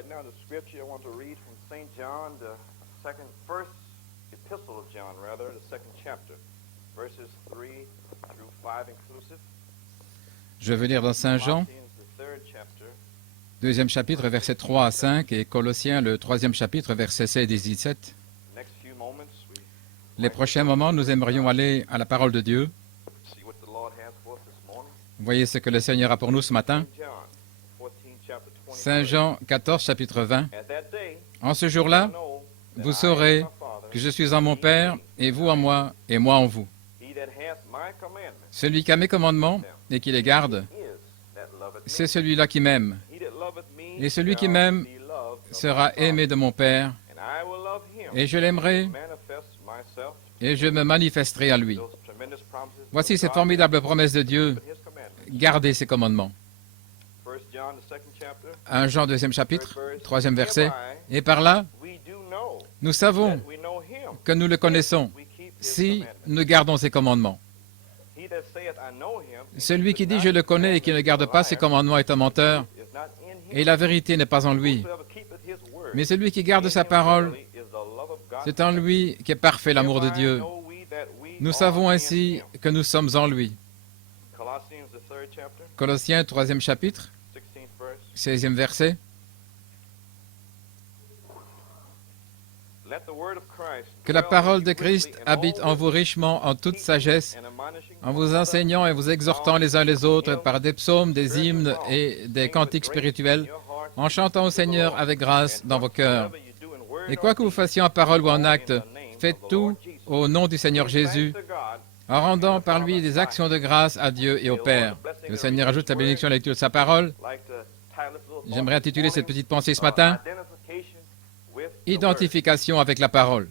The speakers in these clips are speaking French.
right now the scripture I want to read from St. John, the first epistle of John, rather, the second chapter, verses 3 through 5 inclusive. Je veux lire dans Saint Jean, Colossians, the third chapter, deuxième chapitre, versets 3 à 5, et Colossiens, le troisième chapitre, versets 16 et 17. next few moments, we Les prochains moments, nous aimerions aller à la parole de Dieu. see what the Lord has for us this morning. Voyez ce que le Seigneur a pour nous ce matin. John 14, chapter 20. Saint Jean 14, chapitre 20. At that day, En ce jour-là, know that vous I saurez and my Father, que je suis en mon Père, et vous en moi, et moi en vous. he that hath my commandments Celui qui a mes commandements et qui les garde, is that loveth me. c'est celui-là qui m'aime. He that loveth me Et celui qui shall m'aime be loved of sera my Father, aimé de mon Père, and I will love him, et je l'aimerai, manifest myself. et je me manifesterai à lui. Those tremendous promises Voici of cette God, formidable promesse de Dieu. but his commandments. Gardez ses commandements. 1 John, the second chapter, 1 Jean, deuxième chapitre, third verse. troisième verset. Hereby Et par là, we do know nous savons that we know him, que nous le connaissons, we keep his si commandments. nous gardons ses commandements. He that saith, I know him, and Celui qui keepeth dit « je not le his connais » et qui ne garde pas ses commandements est un menteur, is not in him. et la vérité n'est pas en lui. Whosoever keepeth his word, Mais celui qui garde in sa him parole, verily is the love of God. c'est en lui qu'est parfait l'amour de Hereby Dieu. know we that we Nous are savons in ainsi him. que nous sommes en lui. Colossians, the third chapter, Colossiens, troisième chapitre, 16th verse. 16e verset. Let the word of Christ Que la dwell parole in de you Christ richly in habite all en vous richement en toute sagesse, and admonishing en vous enseignant et vous exhortant les uns les autres par des psaumes, des hymnes et des cantiques spirituels, en chantant au Seigneur avec grâce dans vos cœurs. Et quoi que vous fassiez en parole ou en acte, faites tout au nom du Seigneur Jésus, en rendant par lui des actions de grâce à Dieu et au Père. Que le Seigneur ajoute la bénédiction à la lecture de sa parole. J'aimerais intituler cette petite pensée ce matin, Identification avec la parole.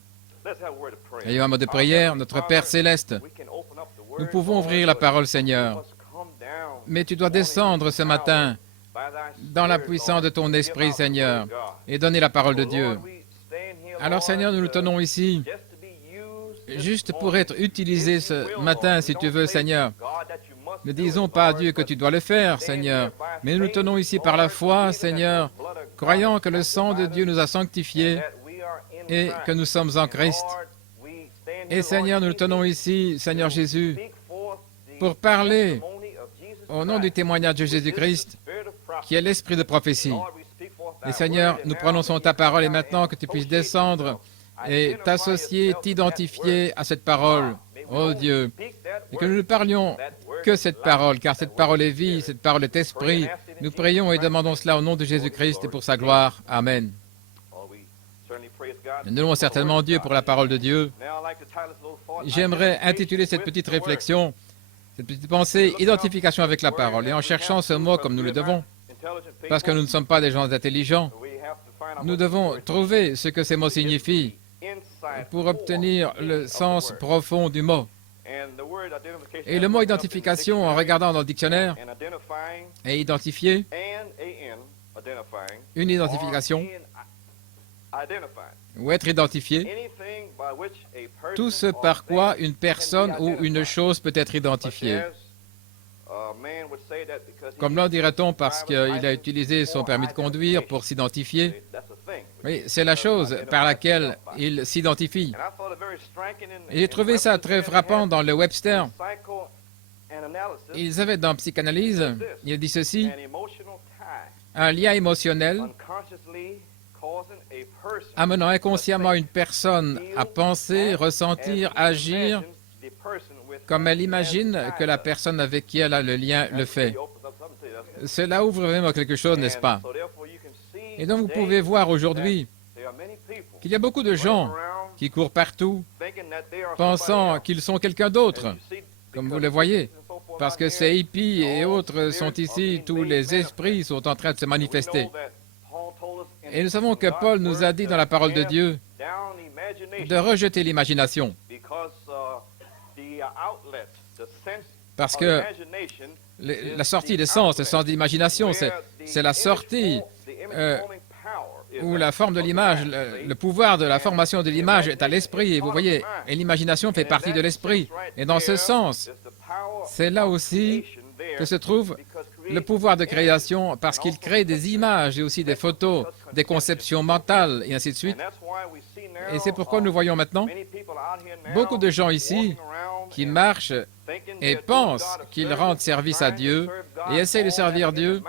Ayons un mot de prière, notre Père céleste. Nous pouvons ouvrir la parole, Seigneur, mais tu dois descendre ce matin dans la puissance de ton esprit, Seigneur, et donner la parole de Dieu. Alors, Seigneur, nous nous tenons ici, juste pour être utilisés ce matin, si tu veux, Seigneur. Ne disons pas à Dieu que tu dois le faire, Seigneur, mais nous nous tenons ici par la foi, Seigneur, croyant que le sang de Dieu nous a sanctifiés et que nous sommes en Christ. Et Seigneur, nous nous tenons ici, Seigneur Jésus, pour parler au nom du témoignage de Jésus-Christ, qui est l'esprit de prophétie. Et Seigneur, nous prononçons ta parole et maintenant que tu puisses descendre et t'associer, t'identifier à cette parole, ô Dieu, et que nous ne parlions que cette parole, car cette parole est vie, cette parole est esprit. Nous prions et demandons cela au nom de Jésus-Christ et pour sa gloire. Amen. Nous louons certainement Dieu pour la parole de Dieu. J'aimerais intituler cette petite réflexion, cette petite pensée, identification avec la parole, et en cherchant ce mot comme nous le devons, parce que nous ne sommes pas des gens intelligents, nous devons trouver ce que ces mots signifient pour obtenir le sens profond du mot. Et le mot identification, en regardant dans le dictionnaire, est identifié, une identification, ou être identifié, tout ce par quoi une personne ou une chose peut être identifiée. Comme l'on dirait-on parce qu'il a utilisé son permis de conduire pour s'identifier. Oui, c'est la chose par laquelle il s'identifie. Et j'ai trouvé ça très frappant dans le Webster. Ils avaient dans psychanalyse, il dit ceci, un lien émotionnel amenant inconsciemment une personne à penser, ressentir, agir comme elle imagine que la personne avec qui elle a le lien le fait. Cela ouvre vraiment quelque chose, n'est-ce pas? Et donc vous pouvez voir aujourd'hui qu'il y a beaucoup de gens qui courent partout pensant qu'ils sont quelqu'un d'autre, comme vous le voyez, parce que ces hippies et autres sont ici, tous les esprits sont en train de se manifester. Et nous savons que Paul nous a dit dans la parole de Dieu de rejeter l'imagination. Parce que la sortie des sens, le sens de l'imagination, c'est la sortie où la forme de l'image, le pouvoir de la formation de l'image est à l'esprit. Et vous voyez, et l'imagination fait partie de l'esprit. Et dans ce sens, c'est là aussi que se trouve le pouvoir de création, parce qu'il crée des images et aussi des photos des conceptions mentales, et ainsi de suite. Et c'est pourquoi nous voyons maintenant beaucoup de gens ici qui marchent et pensent qu'ils rendent service à Dieu et essayent de servir Dieu,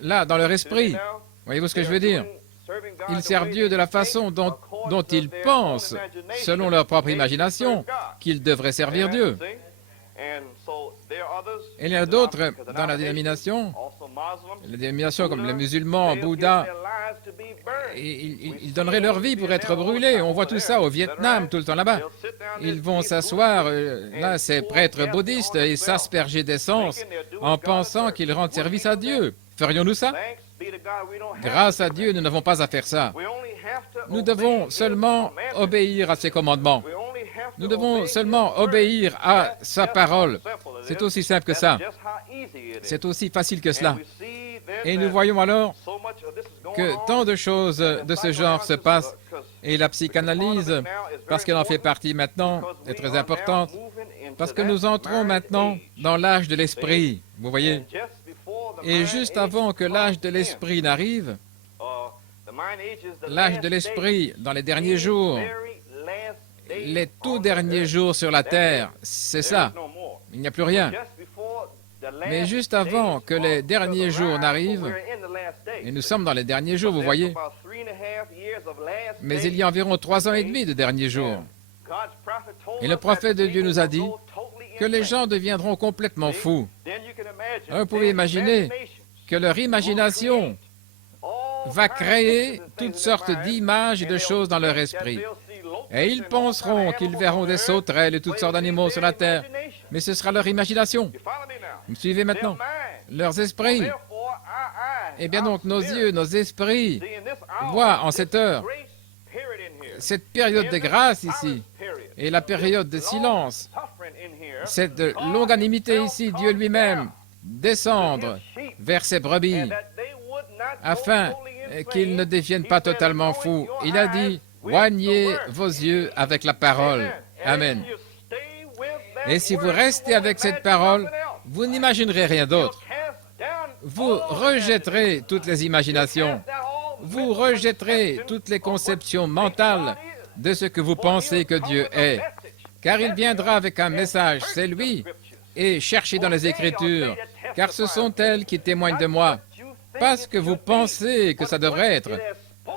là, dans leur esprit. Voyez-vous ce que je veux dire? Ils servent Dieu de la façon dont ils pensent, selon leur propre imagination, qu'ils devraient servir Dieu. Et il y en a d'autres dans la dénomination, les dénominations comme les musulmans, Bouddha, ils donneraient leur vie pour être brûlés. On voit tout ça au Vietnam, tout le temps là-bas. Ils vont s'asseoir, là, ces prêtres bouddhistes, et s'asperger d'essence en pensant qu'ils rendent service à Dieu. Ferions-nous ça? Grâce à Dieu, nous n'avons pas à faire ça. Nous devons seulement obéir à ses commandements. Nous devons seulement obéir à sa parole. C'est aussi simple que ça. C'est aussi facile que cela. Et nous voyons alors que tant de choses de ce genre se passent. Et la psychanalyse, parce qu'elle en fait partie maintenant, est très importante. Parce que nous entrons maintenant dans l'âge de l'esprit. Vous voyez? Et juste avant que l'âge de l'esprit n'arrive, l'âge de l'esprit dans les derniers jours, les tout derniers jours sur la terre, c'est ça. Il n'y a plus rien. Mais juste avant que les derniers jours n'arrivent, et nous sommes dans les derniers jours, vous voyez, mais il y a environ 3 ans et demi de derniers jours. Et le prophète de Dieu nous a dit que les gens deviendront complètement fous. Alors, vous pouvez imaginer que leur imagination va créer toutes sortes d'images et de choses dans leur esprit. Et ils penseront qu'ils verront des sauterelles et toutes sortes d'animaux sur la terre. Mais ce sera leur imagination. Vous me suivez maintenant? Leurs esprits. Eh bien donc, nos yeux, nos esprits voient en cette heure, cette période de grâce ici, et la période de silence, cette longanimité ici, Dieu lui-même, descendre vers ses brebis, afin qu'ils ne deviennent pas totalement fous. Il a dit, oignez vos yeux avec la parole. Amen. Et si vous restez avec cette parole, vous n'imaginerez rien d'autre. Vous rejetterez toutes les imaginations. Vous rejetterez toutes les conceptions mentales de ce que vous pensez que Dieu est. Car il viendra avec un message, c'est lui. Et cherchez dans les Écritures, car ce sont elles qui témoignent de moi. Pas ce que vous pensez que ça devrait être,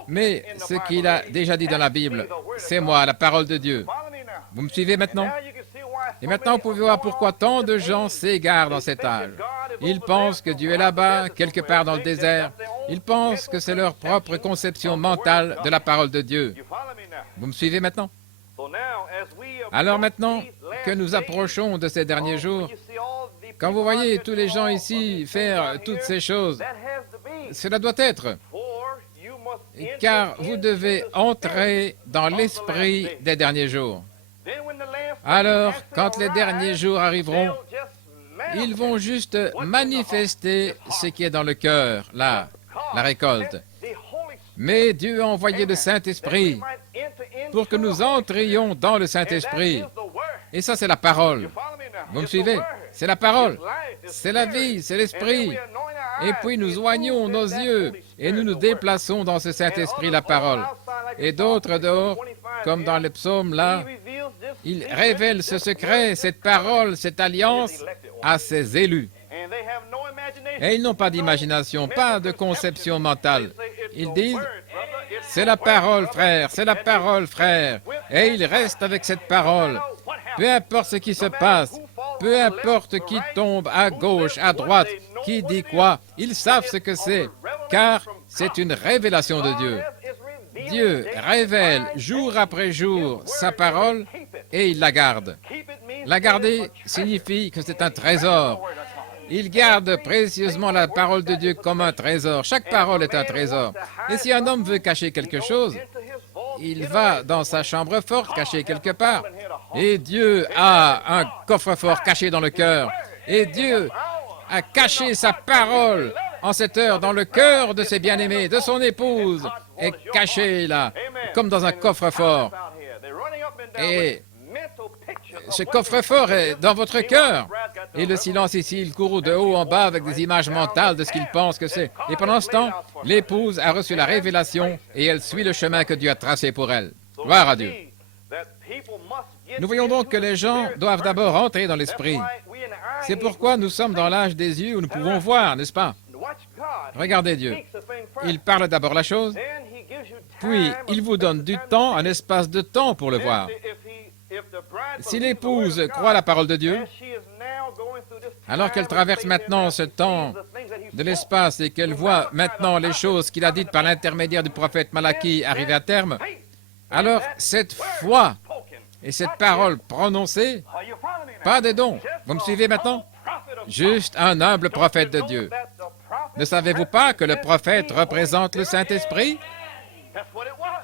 mais ce qu'il a déjà dit dans la Bible. C'est moi, la parole de Dieu. Vous me suivez maintenant? Et maintenant, vous pouvez voir pourquoi tant de gens s'égarent dans cet âge. Ils pensent que Dieu est là-bas, quelque part dans le désert. Ils pensent que c'est leur propre conception mentale de la parole de Dieu. Vous me suivez maintenant? Alors maintenant que nous approchons de ces derniers jours, quand vous voyez tous les gens ici faire toutes ces choses, cela doit être, car vous devez entrer dans l'esprit des derniers jours. Alors, quand les derniers jours arriveront, ils vont juste manifester ce qui est dans le cœur, là, la récolte. Mais Dieu a envoyé le Saint-Esprit pour que nous entrions dans le Saint-Esprit. Et ça, c'est la parole. Vous me suivez? C'est la parole. C'est la vie, c'est l'Esprit. Et puis nous oignons nos yeux et nous nous déplaçons dans ce Saint-Esprit, la parole. Et d'autres dehors, comme dans les psaumes là, il révèle ce secret, cette parole, cette alliance à ses élus. Et ils n'ont pas d'imagination, pas de conception mentale. Ils disent, c'est la parole, frère, c'est la parole, frère. Et ils restent avec cette parole. Peu importe ce qui se passe, peu importe qui tombe à gauche, à droite, qui dit quoi, ils savent ce que c'est, car c'est une révélation de Dieu. Dieu révèle jour après jour sa parole et il la garde. La garder signifie que c'est un trésor. Il garde précieusement la parole de Dieu comme un trésor. Chaque parole est un trésor. Et si un homme veut cacher quelque chose, il va dans sa chambre forte, caché quelque part. Et Dieu a un coffre-fort caché dans le cœur. Et Dieu a caché sa parole en cette heure dans le cœur de ses bien-aimés, de son épouse, est caché là, comme dans un coffre-fort. Et ce coffre-fort est dans votre cœur. Et le silence ici, il court de haut en bas avec des images mentales de ce qu'il pense que c'est. Et pendant ce temps, l'épouse a reçu la révélation et elle suit le chemin que Dieu a tracé pour elle. Gloire à Dieu. Nous voyons donc que les gens doivent d'abord entrer dans l'esprit. C'est pourquoi nous sommes dans l'âge des yeux où nous pouvons voir, n'est-ce pas? Regardez Dieu. Il parle d'abord la chose, puis il vous donne du temps, un espace de temps pour le voir. Si l'épouse croit la parole de Dieu, alors qu'elle traverse maintenant ce temps de l'espace et qu'elle voit maintenant les choses qu'il a dites par l'intermédiaire du prophète Malachie arriver à terme, alors cette foi et cette parole prononcée, pas des dons. Vous me suivez maintenant? Juste un humble prophète de Dieu. Ne savez-vous pas que le prophète représente le Saint-Esprit?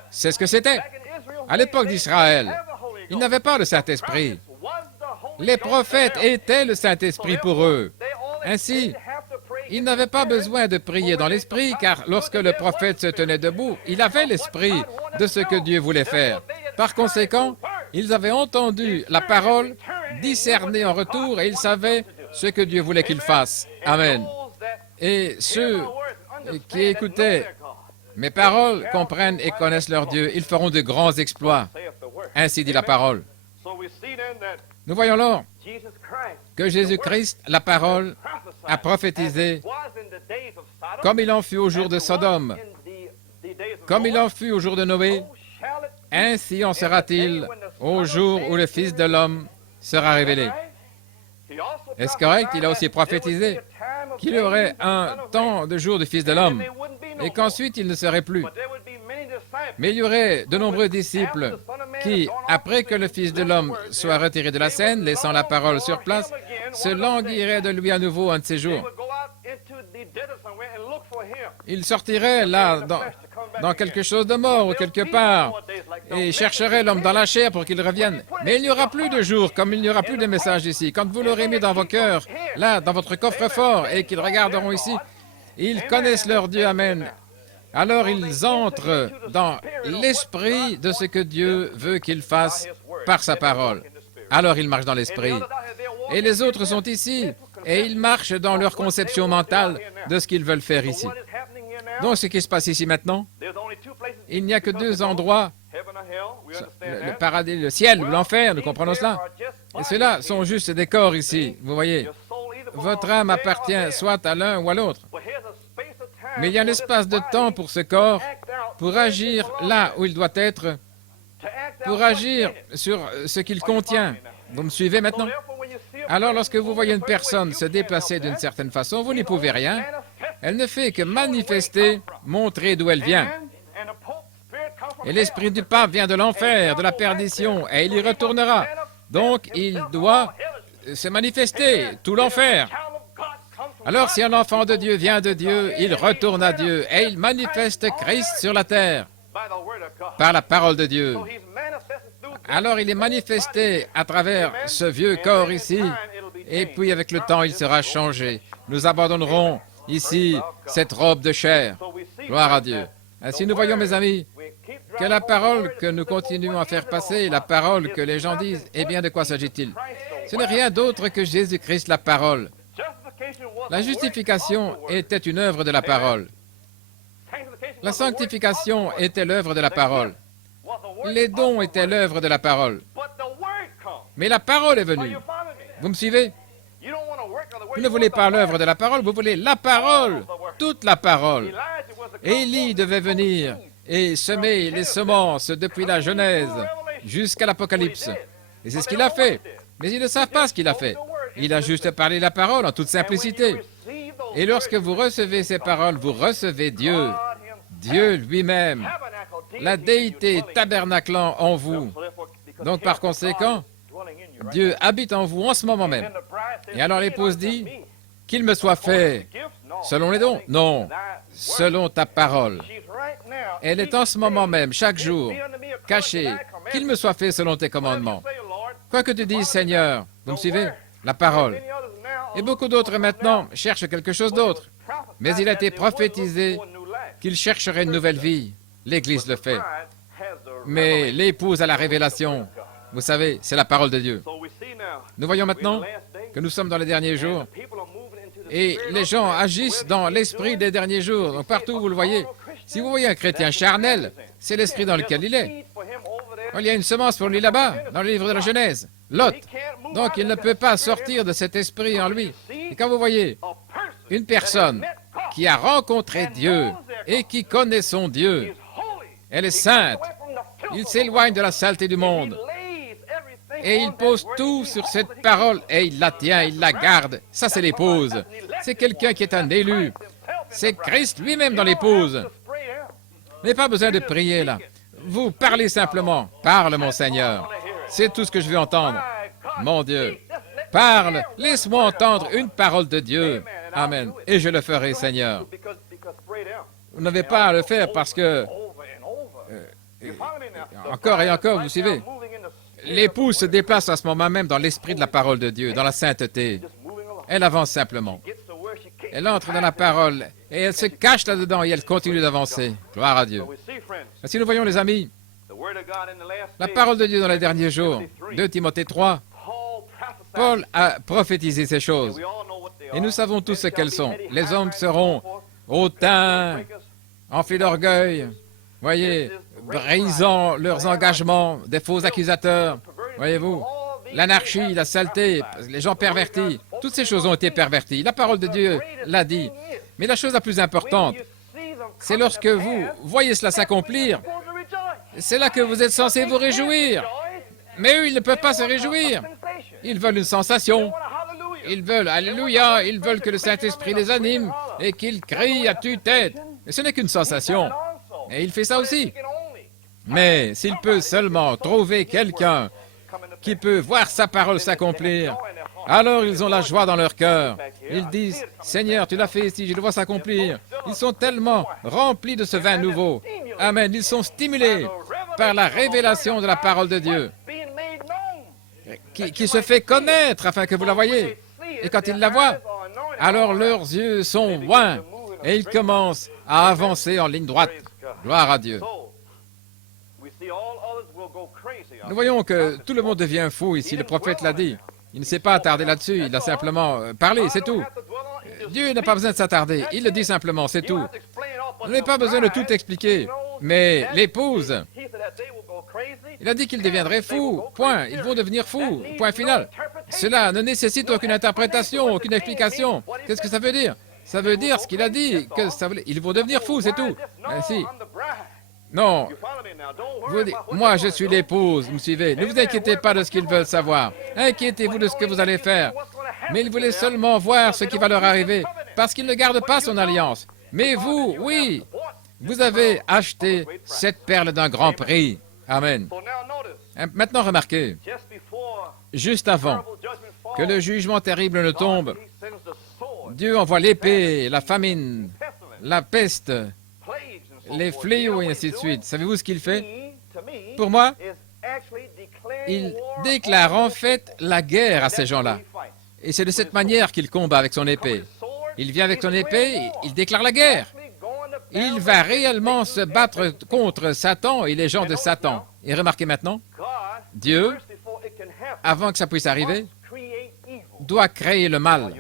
C'est ce que c'était. À l'époque d'Israël, ils n'avaient pas le Saint-Esprit. Les prophètes étaient le Saint-Esprit pour eux. Ainsi, ils n'avaient pas besoin de prier dans l'Esprit, car lorsque le prophète se tenait debout, il avait l'Esprit de ce que Dieu voulait faire. Par conséquent, ils avaient entendu la parole, discerné en retour, et ils savaient ce que Dieu voulait qu'ils fassent. Amen. Et ceux qui écoutaient mes paroles comprennent et connaissent leur Dieu. Ils feront de grands exploits. Ainsi dit la parole. Nous voyons alors que Jésus-Christ, la parole, a prophétisé comme il en fut au jour de Sodome, comme il en fut au jour de Noé, ainsi en sera-t-il au jour où le Fils de l'homme sera révélé. Est-ce correct? Il a aussi prophétisé qu'il y aurait un temps de jour du Fils de l'homme et qu'ensuite il ne serait plus. Mais il y aurait de nombreux disciples qui, après que le Fils de l'homme soit retiré de la scène, laissant la parole sur place, se languiraient de lui à nouveau un de ces jours. Ils sortiraient là, dans quelque chose de mort ou quelque part, et chercheraient l'homme dans la chair pour qu'il revienne. Mais il n'y aura plus de jour, comme il n'y aura plus de message ici. Quand vous l'aurez mis dans vos cœurs, là, dans votre coffre-fort, et qu'ils regarderont ici, ils connaissent leur Dieu, amen. Alors ils entrent dans l'esprit de ce que Dieu veut qu'ils fassent par sa parole. Alors ils marchent dans l'esprit. Et les autres sont ici, et ils marchent dans leur conception mentale de ce qu'ils veulent faire ici. Donc ce qui se passe ici maintenant, il n'y a que deux endroits, le paradis, le ciel ou l'enfer, nous comprenons cela. Et ceux-là sont juste des corps ici, vous voyez. Votre âme appartient soit à l'un ou à l'autre. Mais il y a un espace de temps pour ce corps, pour agir là où il doit être, pour agir sur ce qu'il contient. Vous me suivez maintenant? Alors, lorsque vous voyez une personne se déplacer d'une certaine façon, vous n'y pouvez rien. Elle ne fait que manifester, montrer d'où elle vient. Et l'esprit du pape vient de l'enfer, de la perdition, et il y retournera. Donc, il doit se manifester, tout l'enfer. Alors, si un enfant de Dieu vient de Dieu, il retourne à Dieu, et il manifeste Christ sur la terre, par la parole de Dieu. Alors, il est manifesté à travers ce vieux corps ici, et puis avec le temps, il sera changé. Nous abandonnerons ici cette robe de chair. Gloire à Dieu. Ainsi, nous voyons, mes amis, que la parole que nous continuons à faire passer, la parole que les gens disent, eh bien, de quoi s'agit-il? Ce n'est rien d'autre que Jésus-Christ, la parole. La justification était une œuvre de la parole. La sanctification était l'œuvre de la parole. Les dons étaient l'œuvre de la parole. Mais la parole est venue. Vous me suivez? Vous ne voulez pas l'œuvre de la parole, vous voulez la parole, toute la parole. Élie devait venir et semer les semences depuis la Genèse jusqu'à l'Apocalypse. Et c'est ce qu'il a fait. Mais ils ne savent pas ce qu'il a fait. Il a juste parlé la parole en toute simplicité. Et lorsque vous recevez ces paroles, vous recevez Dieu, Dieu lui-même, la déité tabernaclant en vous. Donc par conséquent, Dieu habite en vous en ce moment même. Et alors l'épouse dit, qu'il me soit fait selon les dons? Non, selon ta parole. Elle est en ce moment même, chaque jour, cachée, qu'il me soit fait selon tes commandements. Quoi que tu dises, Seigneur, vous me suivez? La parole. Et beaucoup d'autres maintenant cherchent quelque chose d'autre. Mais il a été prophétisé qu'il chercherait une nouvelle vie. L'Église le fait. Mais l'épouse a la révélation. Vous savez, c'est la parole de Dieu. Nous voyons maintenant que nous sommes dans les derniers jours. Et les gens agissent dans l'esprit des derniers jours. Donc partout où vous le voyez, si vous voyez un chrétien charnel, c'est l'esprit dans lequel il est. Il y a une semence pour lui là-bas, dans le livre de la Genèse, Lot. Donc il ne peut pas sortir de cet esprit en lui. Et quand vous voyez une personne qui a rencontré Dieu et qui connaît son Dieu, elle est sainte, il s'éloigne de la saleté du monde. Et il pose tout sur cette parole et il la tient, il la garde. Ça, c'est l'épouse. C'est quelqu'un qui est un élu. C'est Christ lui-même dans l'épouse. Vous n'avez pas besoin de prier, là. Vous parlez simplement. Parle, mon Seigneur. C'est tout ce que je veux entendre. Mon Dieu. Parle. Laisse-moi entendre une parole de Dieu. Amen. Et je le ferai, Seigneur. Vous n'avez pas à le faire parce que... encore et encore, vous suivez. L'épouse se déplace à ce moment même dans l'esprit de la parole de Dieu, dans la sainteté. Elle avance simplement. Elle entre dans la parole et elle se cache là-dedans et elle continue d'avancer. Gloire à Dieu. Si nous voyons, les amis, la parole de Dieu dans les derniers jours, 2 Timothée 3, Paul a prophétisé ces choses. Et nous savons tous ce qu'elles sont. Les hommes seront hautains, enflés d'orgueil, voyez, brisant leurs engagements, des faux accusateurs, voyez-vous, l'anarchie, la saleté, les gens pervertis, toutes ces choses ont été perverties. La parole de Dieu l'a dit. Mais la chose la plus importante, c'est lorsque vous voyez cela s'accomplir, c'est là que vous êtes censés vous réjouir. Mais eux, ils ne peuvent pas se réjouir. Ils veulent une sensation. Ils veulent, alléluia, ils veulent que le Saint-Esprit les anime et qu'ils crient à tue-tête. Mais ce n'est qu'une sensation. Et il fait ça aussi. Mais s'il peut seulement trouver quelqu'un qui peut voir sa parole s'accomplir, alors ils ont la joie dans leur cœur. Ils disent, « Seigneur, tu l'as fait ici, je le vois s'accomplir. » Ils sont tellement remplis de ce vin nouveau. Amen. Ils sont stimulés par la révélation de la parole de Dieu qui se fait connaître afin que vous la voyez. Et quand ils la voient, alors leurs yeux sont loin et ils commencent à avancer en ligne droite. Gloire à Dieu. Nous voyons que tout le monde devient fou ici, le prophète l'a dit. Il ne s'est pas attardé là-dessus, il a simplement parlé, c'est tout. Dieu n'a pas besoin de s'attarder, il le dit simplement, c'est tout. Vous n'avez pas besoin de tout expliquer. Mais l'épouse, il a dit qu'ils deviendraient fous, point, ils vont devenir fous, point final. Cela ne nécessite aucune interprétation, aucune explication. Qu'est-ce que ça veut dire? Ça veut dire ce qu'il a dit, que ça voulait... ils vont devenir fous, c'est tout. Si. Non, vous dites, moi je suis l'épouse, vous me suivez. Ne vous inquiétez pas de ce qu'ils veulent savoir. Inquiétez-vous de ce que vous allez faire. Mais ils voulaient seulement voir ce qui va leur arriver, parce qu'ils ne gardent pas son alliance. Mais vous, oui, vous avez acheté cette perle d'un grand prix. Amen. Maintenant, remarquez, juste avant que le jugement terrible ne tombe, Dieu envoie l'épée, la famine, la peste, les fléaux et ainsi de suite. Savez-vous ce qu'il fait? Pour moi, il déclare en fait la guerre à ces gens-là. Et c'est de cette manière qu'il combat avec son épée. Il vient avec son épée, il déclare la guerre. Il va réellement se battre contre Satan et les gens de Satan. Et remarquez maintenant, Dieu, avant que ça puisse arriver, doit créer le mal.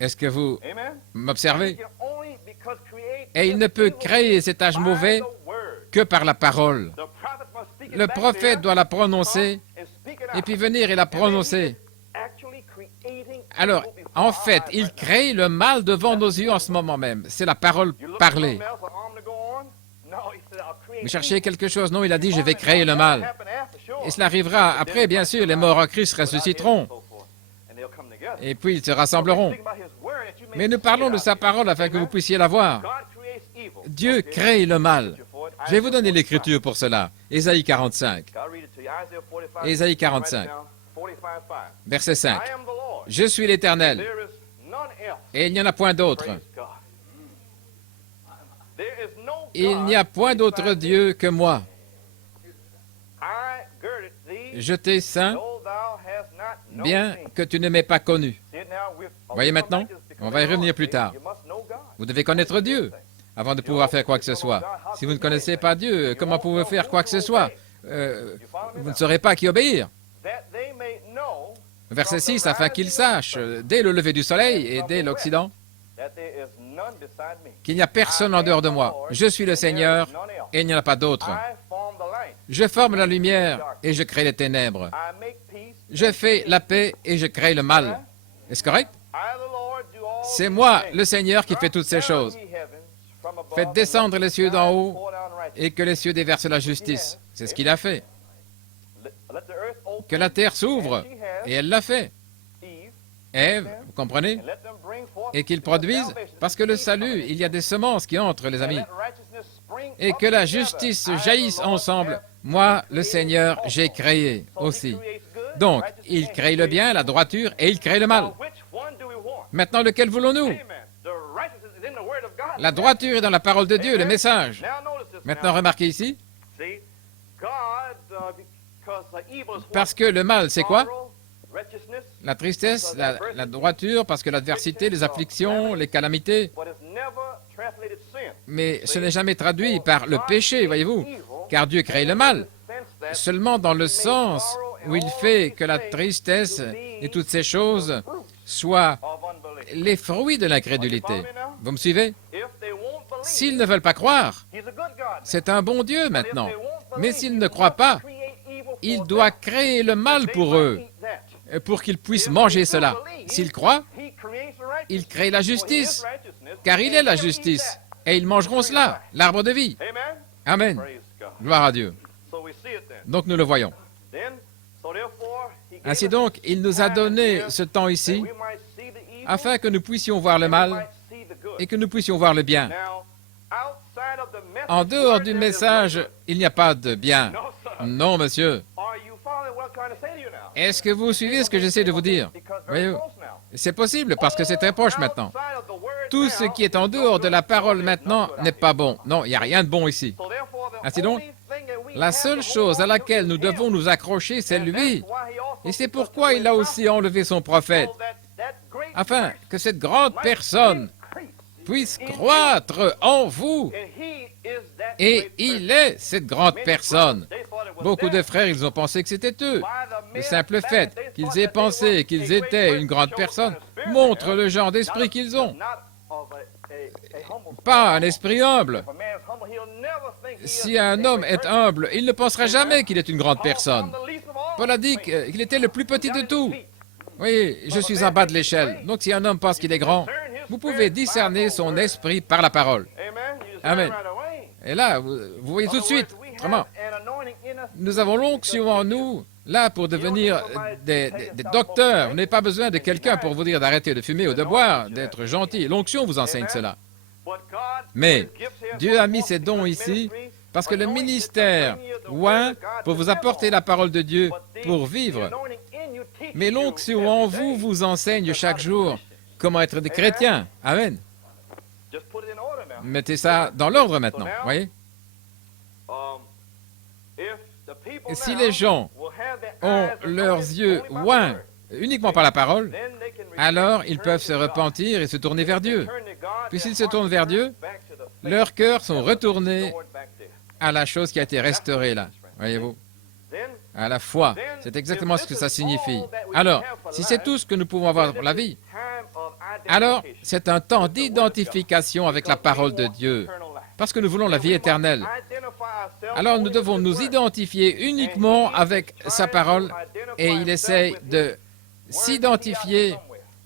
Est-ce que vous m'observez? Et il ne peut créer cet âge mauvais que par la parole. Le prophète doit la prononcer et puis venir et la prononcer. Alors, en fait, il crée le mal devant nos yeux en ce moment même. C'est la parole parlée. Vous cherchez quelque chose? Non, il a dit, je vais créer le mal. Et cela arrivera après, bien sûr, les morts en Christ ressusciteront. Et puis ils se rassembleront. Mais nous parlons de sa parole afin que vous puissiez la voir. Dieu crée le mal. Je vais vous donner l'écriture pour cela. Ésaïe 45. Ésaïe 45. Verset 5. Je suis l'Éternel, et il n'y en a point d'autre. Il n'y a point d'autre Dieu que moi. Je t'ai saint, bien que tu ne m'aies pas connu. Voyez maintenant, on va y revenir plus tard. Vous devez connaître Dieu avant de pouvoir faire quoi que ce soit. Si vous ne connaissez pas Dieu, comment pouvez-vous faire quoi que ce soit? Vous ne saurez pas à qui obéir. Verset 6, afin qu'ils sachent, dès le lever du soleil et dès l'Occident, qu'il n'y a personne en dehors de moi. Je suis le Seigneur et il n'y en a pas d'autre. Je forme la lumière et je crée les ténèbres. Je fais la paix et je crée le mal. Est-ce correct? C'est moi, le Seigneur, qui fait toutes ces choses. Faites descendre les cieux d'en haut et que les cieux déversent la justice. C'est ce qu'il a fait. Que la terre s'ouvre, et elle l'a fait. Ève, vous comprenez? Et qu'il produise, parce que le salut, il y a des semences qui entrent, les amis. Et que la justice jaillisse ensemble. Moi, le Seigneur, j'ai créé aussi. Donc, il crée le bien, la droiture, et il crée le mal. Maintenant, lequel voulons-nous? La droiture est dans la parole de Dieu, le message. Maintenant, remarquez ici. Parce que le mal, c'est quoi? La tristesse, la droiture, parce que l'adversité, les afflictions, les calamités. Mais ce n'est jamais traduit par le péché, voyez-vous, car Dieu crée le mal. Seulement dans le sens où il fait que la tristesse et toutes ces choses soient les fruits de l'incrédulité. Vous me suivez? S'ils ne veulent pas croire, c'est un bon Dieu maintenant. Mais s'ils ne croient pas, il doit créer le mal pour eux, pour qu'ils puissent manger cela. S'ils croient, il crée la justice, car il est la justice, et ils mangeront cela, l'arbre de vie. Amen. Gloire à Dieu. Donc nous le voyons. Ainsi donc, il nous a donné ce temps ici, afin que nous puissions voir le mal et que nous puissions voir le bien. En dehors du message, il n'y a pas de bien. Non, monsieur. Est-ce que vous suivez ce que j'essaie de vous dire? Voyez-vous? C'est possible parce que c'est très proche maintenant. Tout ce qui est en dehors de la parole maintenant n'est pas bon. Non, il n'y a rien de bon ici. Ainsi donc, la seule chose à laquelle nous devons nous accrocher, c'est lui. Et c'est pourquoi il a aussi enlevé son prophète, afin que cette grande personne puisse croître en vous. Et il est cette grande personne. Beaucoup de frères, ils ont pensé que c'était eux. Le simple fait qu'ils aient pensé qu'ils étaient une grande personne montre le genre d'esprit qu'ils ont. Pas un esprit humble. Si un homme est humble, il ne pensera jamais qu'il est une grande personne. Paul a dit qu'il était le plus petit de tout. Oui, je suis en bas de l'échelle. Donc si un homme pense qu'il est grand, vous pouvez discerner son esprit par la parole. Amen. Et là, vous voyez tout de suite. Autrement, nous avons l'onction en nous, là, pour devenir des docteurs. Vous n'avez pas besoin de quelqu'un pour vous dire d'arrêter de fumer ou de boire, d'être gentil. L'onction vous enseigne cela. Mais Dieu a mis ses dons ici parce que le ministère oint pour vous apporter la parole de Dieu pour vivre. Mais l'onction en vous vous enseigne chaque jour comment être des chrétiens. Amen. Mettez ça dans l'ordre maintenant, voyez? Et si les gens ont leurs yeux oints uniquement par la parole, alors ils peuvent se repentir et se tourner vers Dieu. Puis s'ils se tournent vers Dieu, leurs cœurs sont retournés à la chose qui a été restaurée là, voyez-vous? À la foi. C'est exactement ce que ça signifie. Alors, si c'est tout ce que nous pouvons avoir pour la vie, alors c'est un temps d'identification avec la parole de Dieu, parce que nous voulons la vie éternelle. Alors nous devons nous identifier uniquement avec sa parole, et il essaye de s'identifier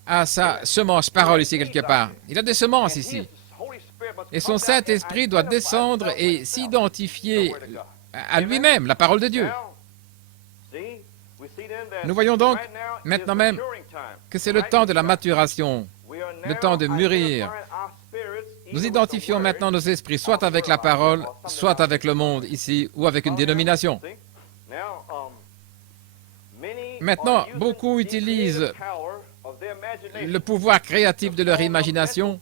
à sa semence parole ici quelque part. Il a des semences ici. Et son Saint-Esprit doit descendre et s'identifier à lui-même, la parole de Dieu. Nous voyons donc, maintenant même, que c'est le temps de la maturation, le temps de mûrir. Nous identifions maintenant nos esprits, soit avec la parole, soit avec le monde ici, ou avec une dénomination. Maintenant, beaucoup utilisent le pouvoir créatif de leur imagination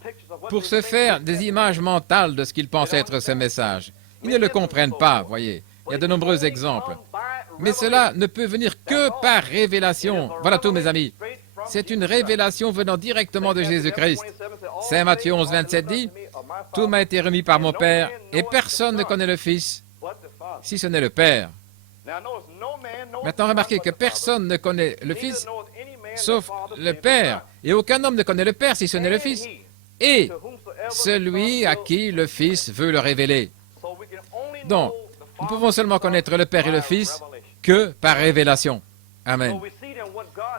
pour se faire des images mentales de ce qu'ils pensent être ce message. Ils ne le comprennent pas, voyez. Il y a de nombreux exemples. Mais cela ne peut venir que par révélation. Voilà tout, mes amis. C'est une révélation venant directement de Jésus-Christ. Saint Matthieu 11, 27 dit, « Tout m'a été remis par mon Père, et personne ne connaît le Fils, si ce n'est le Père. » Maintenant, remarquez que personne ne connaît le Fils, sauf le Père. Et aucun homme ne connaît le Père si ce n'est le Fils. Et celui à qui le Fils veut le révéler. Donc, nous pouvons seulement connaître le Père et le Fils que par révélation. Amen.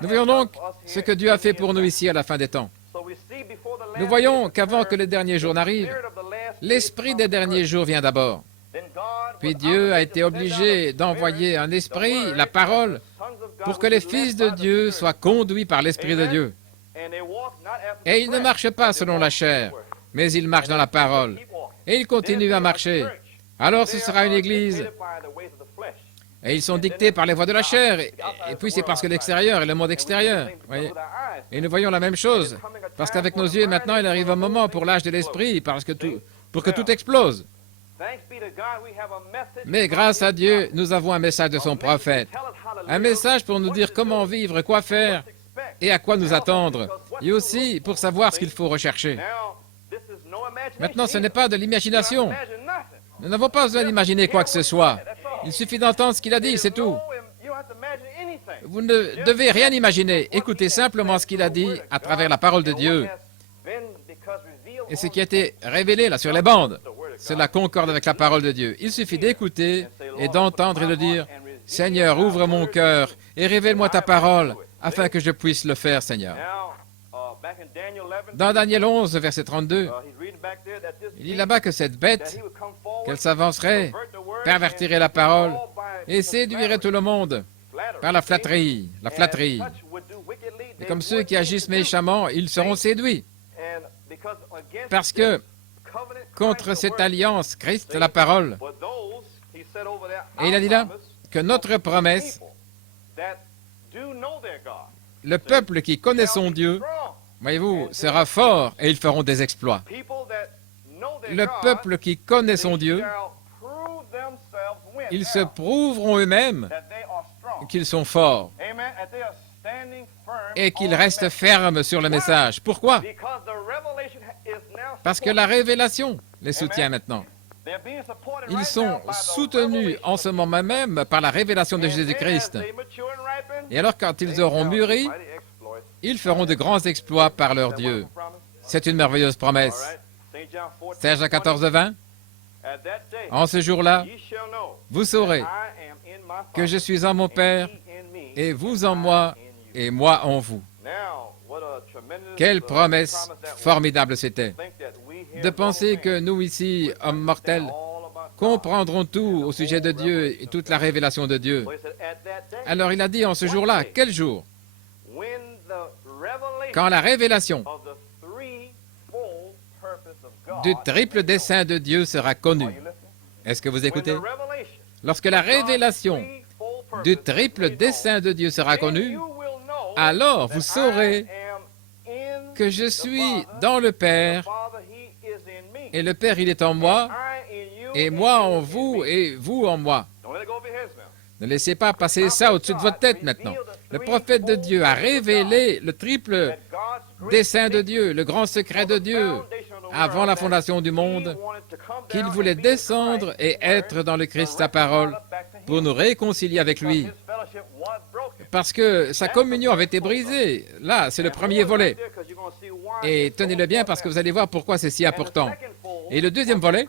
Nous voyons donc ce que Dieu a fait pour nous ici à la fin des temps. Nous voyons qu'avant que le dernier jour n'arrive, l'Esprit des derniers jours vient d'abord. Puis Dieu a été obligé d'envoyer un esprit, la parole, pour que les fils de Dieu soient conduits par l'Esprit de Dieu. Et ils ne marchent pas selon la chair, mais ils marchent dans la parole. Et ils continuent à marcher. Alors ce sera une église. Et ils sont dictés par les voies de la chair. Et puis c'est parce que l'extérieur est le monde extérieur. Voyez. Et nous voyons la même chose. Parce qu'avec nos yeux, maintenant, il arrive un moment pour l'âge de l'esprit, pour que tout explose. Mais grâce à Dieu, nous avons un message de son prophète. Un message pour nous dire comment vivre, quoi faire et à quoi nous attendre. Et aussi pour savoir ce qu'il faut rechercher. Maintenant, ce n'est pas de l'imagination. Nous n'avons pas besoin d'imaginer quoi que ce soit. Il suffit d'entendre ce qu'il a dit, c'est tout. Vous ne devez rien imaginer. Écoutez simplement ce qu'il a dit à travers la parole de Dieu. Et ce qui a été révélé là sur les bandes, cela concorde avec la parole de Dieu. Il suffit d'écouter et d'entendre et de dire, « Seigneur, ouvre mon cœur et révèle-moi ta parole afin que je puisse le faire, Seigneur. » Dans Daniel 11, verset 32, il dit là-bas que cette bête, qu'elle s'avancerait, pervertirait la parole et séduirait tout le monde par la flatterie, la flatterie. Et comme ceux qui agissent méchamment, ils seront séduits. Parce que contre cette alliance, Christ, la parole, et il a dit là que notre promesse, le peuple qui connaît son Dieu, voyez-vous, sera fort et ils feront des exploits. Le peuple qui connaît son Dieu, ils se prouveront eux-mêmes qu'ils sont forts et qu'ils restent fermes sur le message. Pourquoi? Parce que la révélation les soutient maintenant. Ils sont soutenus en ce moment même par la révélation de Jésus-Christ. Et alors, quand ils auront mûri, ils feront de grands exploits par leur Dieu. C'est une merveilleuse promesse. Saint Jean 14, 20. En ce jour-là, vous saurez que je suis en mon Père, et vous en moi, et moi en vous. Quelle promesse formidable c'était de penser que nous ici, hommes mortels, comprendrons tout au sujet de Dieu et toute la révélation de Dieu. Alors il a dit en ce jour-là, quel jour? Quand la révélation du triple dessein de Dieu sera connue. Est-ce que vous écoutez? Lorsque la révélation du triple dessein de Dieu sera connue, alors vous saurez que je suis dans le Père, et le Père, il est en moi, et moi en vous, et vous en moi. Ne laissez pas passer ça au-dessus de votre tête maintenant. Le prophète de Dieu a révélé le triple dessein de Dieu, le grand secret de Dieu, avant la fondation du monde, qu'il voulait descendre et être dans le Christ, sa parole, pour nous réconcilier avec lui. Parce que sa communion avait été brisée. Là, c'est le premier volet. Et tenez-le bien parce que vous allez voir pourquoi c'est si important. Et le deuxième volet,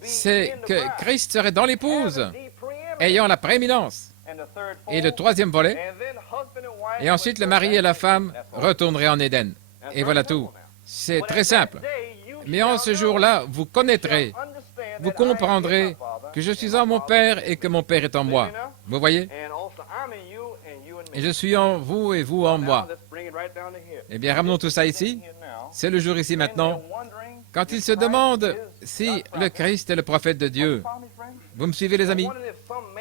c'est que Christ serait dans l'épouse, ayant la prééminence. Et le troisième volet, et ensuite le mari et la femme retourneraient en Éden. Et voilà tout. C'est très simple. Mais en ce jour-là, vous connaîtrez, vous comprendrez que je suis en mon Père et que mon Père est en moi. Vous voyez? Et je suis en vous et vous en moi. Eh bien, ramenons tout ça ici. C'est le jour ici maintenant. Quand ils se demandent si le Christ est le prophète de Dieu, vous me suivez les amis?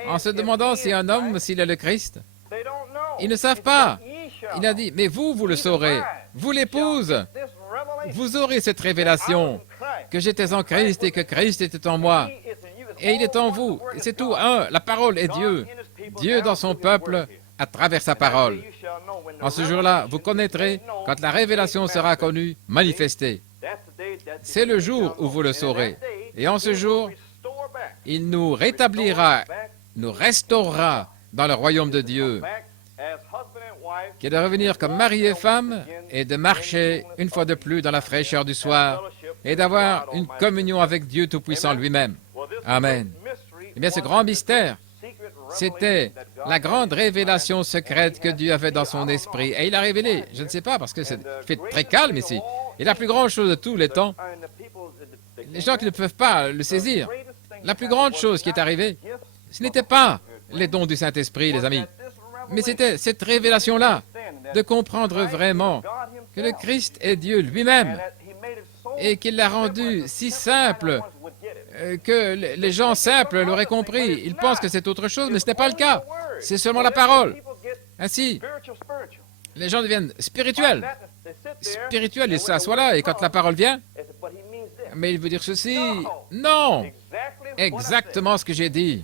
En se demandant si un homme, s'il est le Christ, ils ne savent pas. Il a dit, mais vous le saurez. Vous l'épouse. Vous aurez cette révélation que j'étais en Christ et que Christ était en moi. Et il est en vous. Et c'est tout. La parole est Dieu. Dieu dans son peuple à travers sa parole. En ce jour-là, vous connaîtrez quand la révélation sera connue, manifestée. C'est le jour où vous le saurez. Et en ce jour, il nous rétablira, nous restaurera dans le royaume de Dieu, qui est de revenir comme mari et femme et de marcher une fois de plus dans la fraîcheur du soir et d'avoir une communion avec Dieu Tout-Puissant lui-même. Amen. Eh bien, ce grand mystère, c'était la grande révélation secrète que Dieu avait dans son esprit. Et il a révélé, je ne sais pas, parce que c'est fait très calme ici. Et la plus grande chose de tous les temps, les gens qui ne peuvent pas le saisir, la plus grande chose qui est arrivée, ce n'était pas les dons du Saint-Esprit, les amis, mais c'était cette révélation-là, de comprendre vraiment que le Christ est Dieu lui-même et qu'il l'a rendu si simple que les gens simples l'auraient compris. Ils pensent que c'est autre chose, mais ce n'est pas le cas. C'est seulement la parole. Ainsi, les gens deviennent spirituels. Spirituels, ils s'assoient là, et quand la parole vient, mais il veut dire ceci. Non, exactement ce que j'ai dit.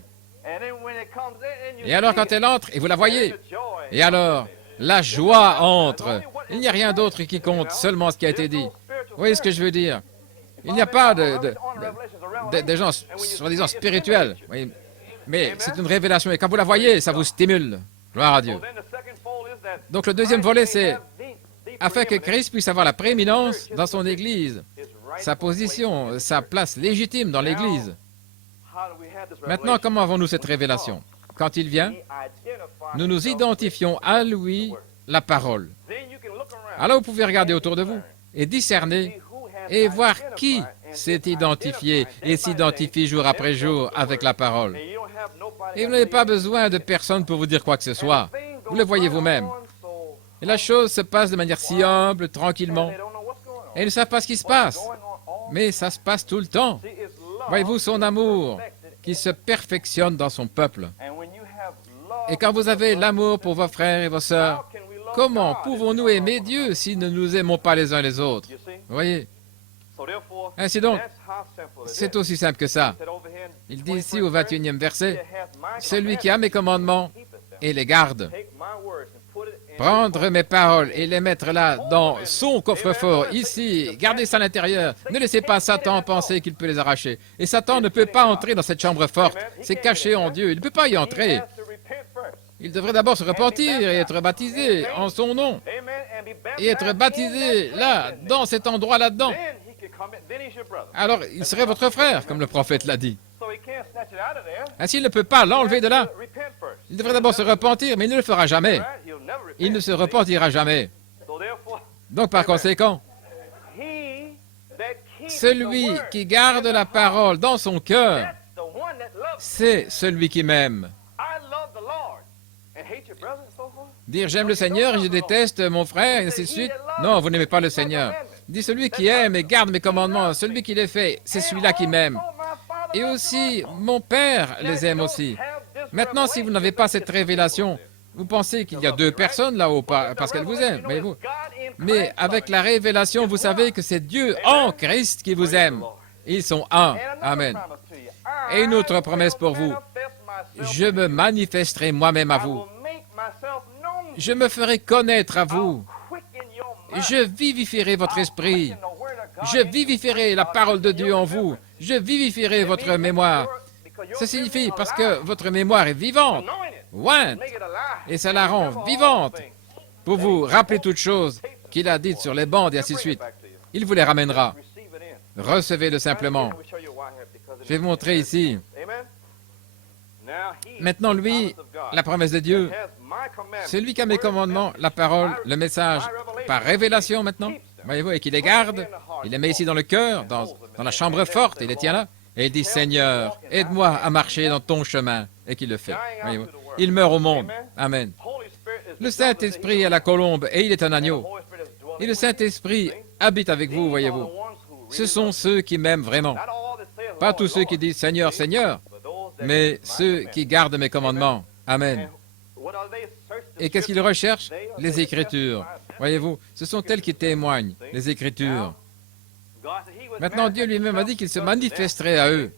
Et alors, quand elle entre, et vous la voyez, et alors, la joie entre. Il n'y a rien d'autre qui compte, seulement ce qui a été dit. Vous voyez ce que je veux dire? Il n'y a pas de gens, soi-disant, spirituels. Oui. Mais c'est une révélation. Et quand vous la voyez, ça vous stimule. Gloire à Dieu. Donc le deuxième volet, c'est afin que Christ puisse avoir la prééminence dans son Église, sa position, sa place légitime dans l'Église. Maintenant, comment avons-nous cette révélation? Quand il vient, nous nous identifions à lui la parole. Alors vous pouvez regarder autour de vous et discerner et voir qui s'est identifié et s'identifie jour après jour avec la parole. Et vous n'avez pas besoin de personne pour vous dire quoi que ce soit. Vous le voyez vous-même. Et la chose se passe de manière si humble, tranquillement. Et ils ne savent pas ce qui se passe. Mais ça se passe tout le temps. Voyez-vous son amour qui se perfectionne dans son peuple. Et quand vous avez l'amour pour vos frères et vos sœurs, comment pouvons-nous aimer Dieu si nous ne nous aimons pas les uns les autres? Vous voyez? Ainsi donc, c'est aussi simple que ça. Il dit ici au 21e verset, « Celui qui a mes commandements et les garde. » Prendre mes paroles et les mettre là, dans son coffre-fort, ici, gardez ça à l'intérieur. Ne laissez pas Satan penser qu'il peut les arracher. Et Satan ne peut pas entrer dans cette chambre forte. C'est caché en Dieu. Il ne peut pas y entrer. Il devrait d'abord se repentir et être baptisé en son nom. Et être baptisé là, dans cet endroit là-dedans. Alors, il serait votre frère, comme le prophète l'a dit. Ainsi, il ne peut pas l'enlever de là. Il devrait d'abord se repentir, mais il ne le fera jamais. Il ne se repentira jamais. Donc, par conséquent, celui qui garde la parole dans son cœur, c'est celui qui m'aime. Dire « j'aime le Seigneur et je déteste mon frère » et ainsi de suite. Non, vous n'aimez pas le Seigneur. Dit celui qui aime et garde mes commandements, celui qui les fait, c'est celui-là qui m'aime. Et aussi, mon Père les aime aussi. Maintenant, si vous n'avez pas cette révélation, vous pensez qu'il y a deux personnes là-haut parce qu'elles vous aiment. Mais avec la révélation, vous savez que c'est Dieu en Christ qui vous aime. Ils sont un. Amen. Et une autre promesse pour vous. Je me manifesterai moi-même à vous. Je me ferai connaître à vous. Je vivifierai votre esprit. Je vivifierai la parole de Dieu en vous. Je vivifierai votre mémoire. Ça signifie parce que votre mémoire est vivante, ointe, et ça la rend vivante pour vous rappeler toutes choses qu'il a dites sur les bandes et ainsi de suite. Il vous les ramènera. Recevez-le simplement. Je vais vous montrer ici. Maintenant, lui, la promesse de Dieu, c'est lui qui a mes commandements, la parole, le message, par révélation maintenant, voyez-vous, et qui les garde. Il les met ici dans le cœur, dans la chambre forte, il les tient là. Et il dit, Seigneur, aide-moi à marcher dans ton chemin. Et qu'il le fait. Voyez-vous. Il meurt au monde. Amen. Le Saint-Esprit est la colombe et il est un agneau. Et le Saint-Esprit habite avec vous, voyez-vous. Ce sont ceux qui m'aiment vraiment. Pas tous ceux qui disent, Seigneur, Seigneur, mais ceux qui gardent mes commandements. Amen. Et qu'est-ce qu'ils recherchent? Les Écritures. Voyez-vous, ce sont elles qui témoignent, les Écritures. Maintenant, Dieu lui-même a dit qu'il se manifesterait à eux.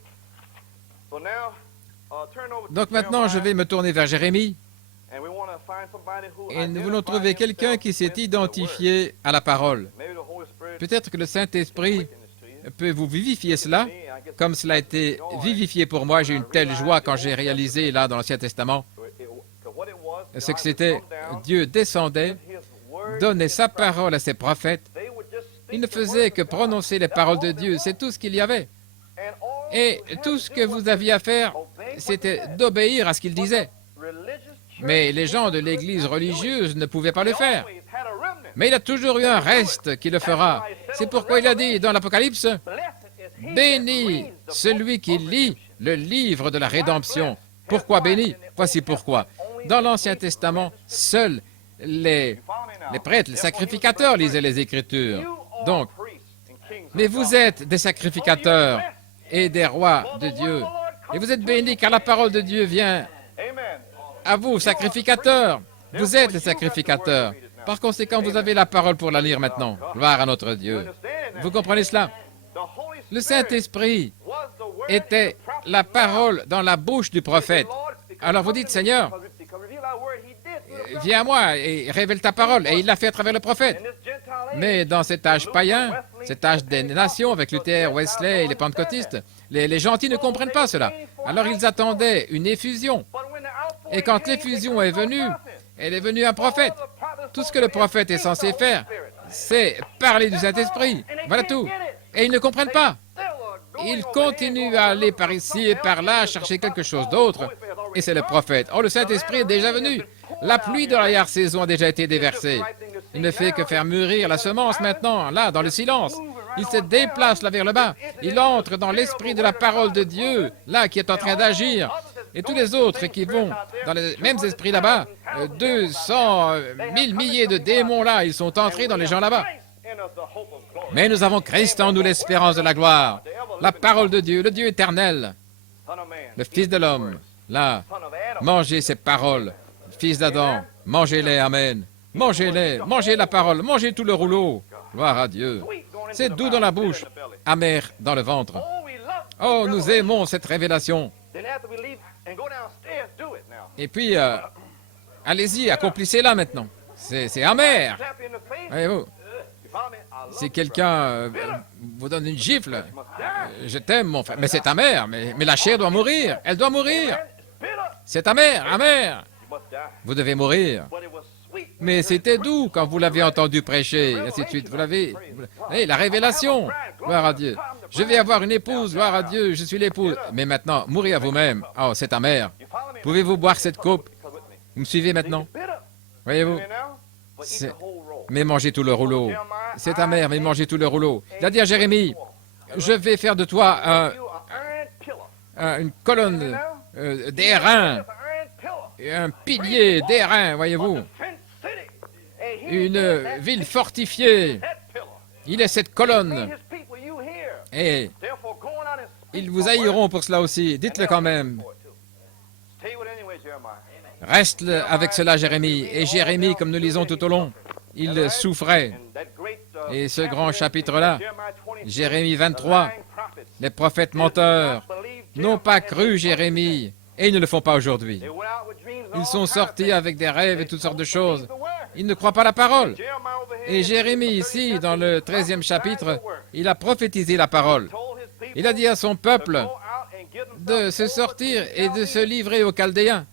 Donc maintenant, je vais me tourner vers Jérémie. Et nous voulons trouver quelqu'un qui s'est identifié à la parole. Peut-être que le Saint-Esprit peut vous vivifier cela, comme cela a été vivifié pour moi. J'ai eu une telle joie quand j'ai réalisé, là, dans l'Ancien Testament, ce que c'était. Dieu descendait, donnait sa parole à ses prophètes. Il ne faisait que prononcer les paroles de Dieu. C'est tout ce qu'il y avait. Et tout ce que vous aviez à faire, c'était d'obéir à ce qu'il disait. Mais les gens de l'Église religieuse ne pouvaient pas le faire. Mais il a toujours eu un reste qui le fera. C'est pourquoi il a dit dans l'Apocalypse, « Béni celui qui lit le livre de la rédemption. » Pourquoi béni? Voici pourquoi. Dans l'Ancien Testament, seuls les prêtres, les sacrificateurs lisaient les Écritures. Donc, mais vous êtes des sacrificateurs et des rois de Dieu. Et vous êtes bénis car la parole de Dieu vient à vous, sacrificateurs. Vous êtes les sacrificateurs. Par conséquent, vous avez la parole pour la lire maintenant. Gloire à notre Dieu. Vous comprenez cela? Le Saint-Esprit était la parole dans la bouche du prophète. Alors vous dites, Seigneur, viens à moi et révèle ta parole. Et il l'a fait à travers le prophète. Mais dans cet âge païen, cet âge des nations, avec Luther, Wesley et les pentecôtistes, les gentils ne comprennent pas cela. Alors ils attendaient une effusion. Et quand l'effusion est venue, elle est venue un prophète. Tout ce que le prophète est censé faire, c'est parler du Saint-Esprit. Voilà tout. Et ils ne comprennent pas. Ils continuent à aller par ici et par là, chercher quelque chose d'autre. Et c'est le prophète. Oh, le Saint-Esprit est déjà venu. La pluie de l'arrière-saison a déjà été déversée. Il ne fait que faire mûrir la semence maintenant, là, dans le silence. Il se déplace là vers le bas. Il entre dans l'esprit de la parole de Dieu, là, qui est en train d'agir. Et tous les autres qui vont dans les mêmes esprits là-bas, 200 000 milliers de démons là, ils sont entrés dans les gens là-bas. Mais nous avons Christ en nous, l'espérance de la gloire, la parole de Dieu, le Dieu éternel, le Fils de l'homme. Là, mangez ces paroles, Fils d'Adam, mangez-les, amen. Mangez-les, mangez la parole, mangez tout le rouleau. Gloire à Dieu. C'est doux dans la bouche, amer dans le ventre. Oh, nous aimons cette révélation. Et puis, allez-y, accomplissez-la maintenant. C'est amer. Voyez-vous, si quelqu'un vous donne une gifle, je t'aime, mon frère, mais c'est amer, mais la chair doit mourir, elle doit mourir. C'est amer, amer. Vous devez mourir. Mais c'était doux quand vous l'avez entendu prêcher, et ainsi de suite. Vous l'avez... Hey, la révélation, gloire à Dieu. Je vais avoir une épouse, gloire à Dieu, je suis l'épouse. Mais maintenant, mourrez à vous-même. Oh, c'est amer. Pouvez-vous boire cette coupe? Vous me suivez maintenant? Voyez-vous? Mais mangez tout le rouleau. C'est amer, mais mangez tout le rouleau. Il a dit à Jérémie, je vais faire de toi une colonne d'airain, un pilier d'airain, voyez-vous. Une ville fortifiée. Il est cette colonne. Et ils vous haïront pour cela aussi. Dites-le quand même. Reste avec cela, Jérémie. Et Jérémie, comme nous lisons tout au long, il souffrait. Et ce grand chapitre-là, Jérémie 23, les prophètes menteurs n'ont pas cru Jérémie, et ils ne le font pas aujourd'hui. Ils sont sortis avec des rêves et toutes sortes de choses. Ils ne croient pas la parole. Et Jérémie, ici, dans le 13e chapitre, il a prophétisé la parole. Il a dit à son peuple de se sortir et de se livrer aux Chaldéens.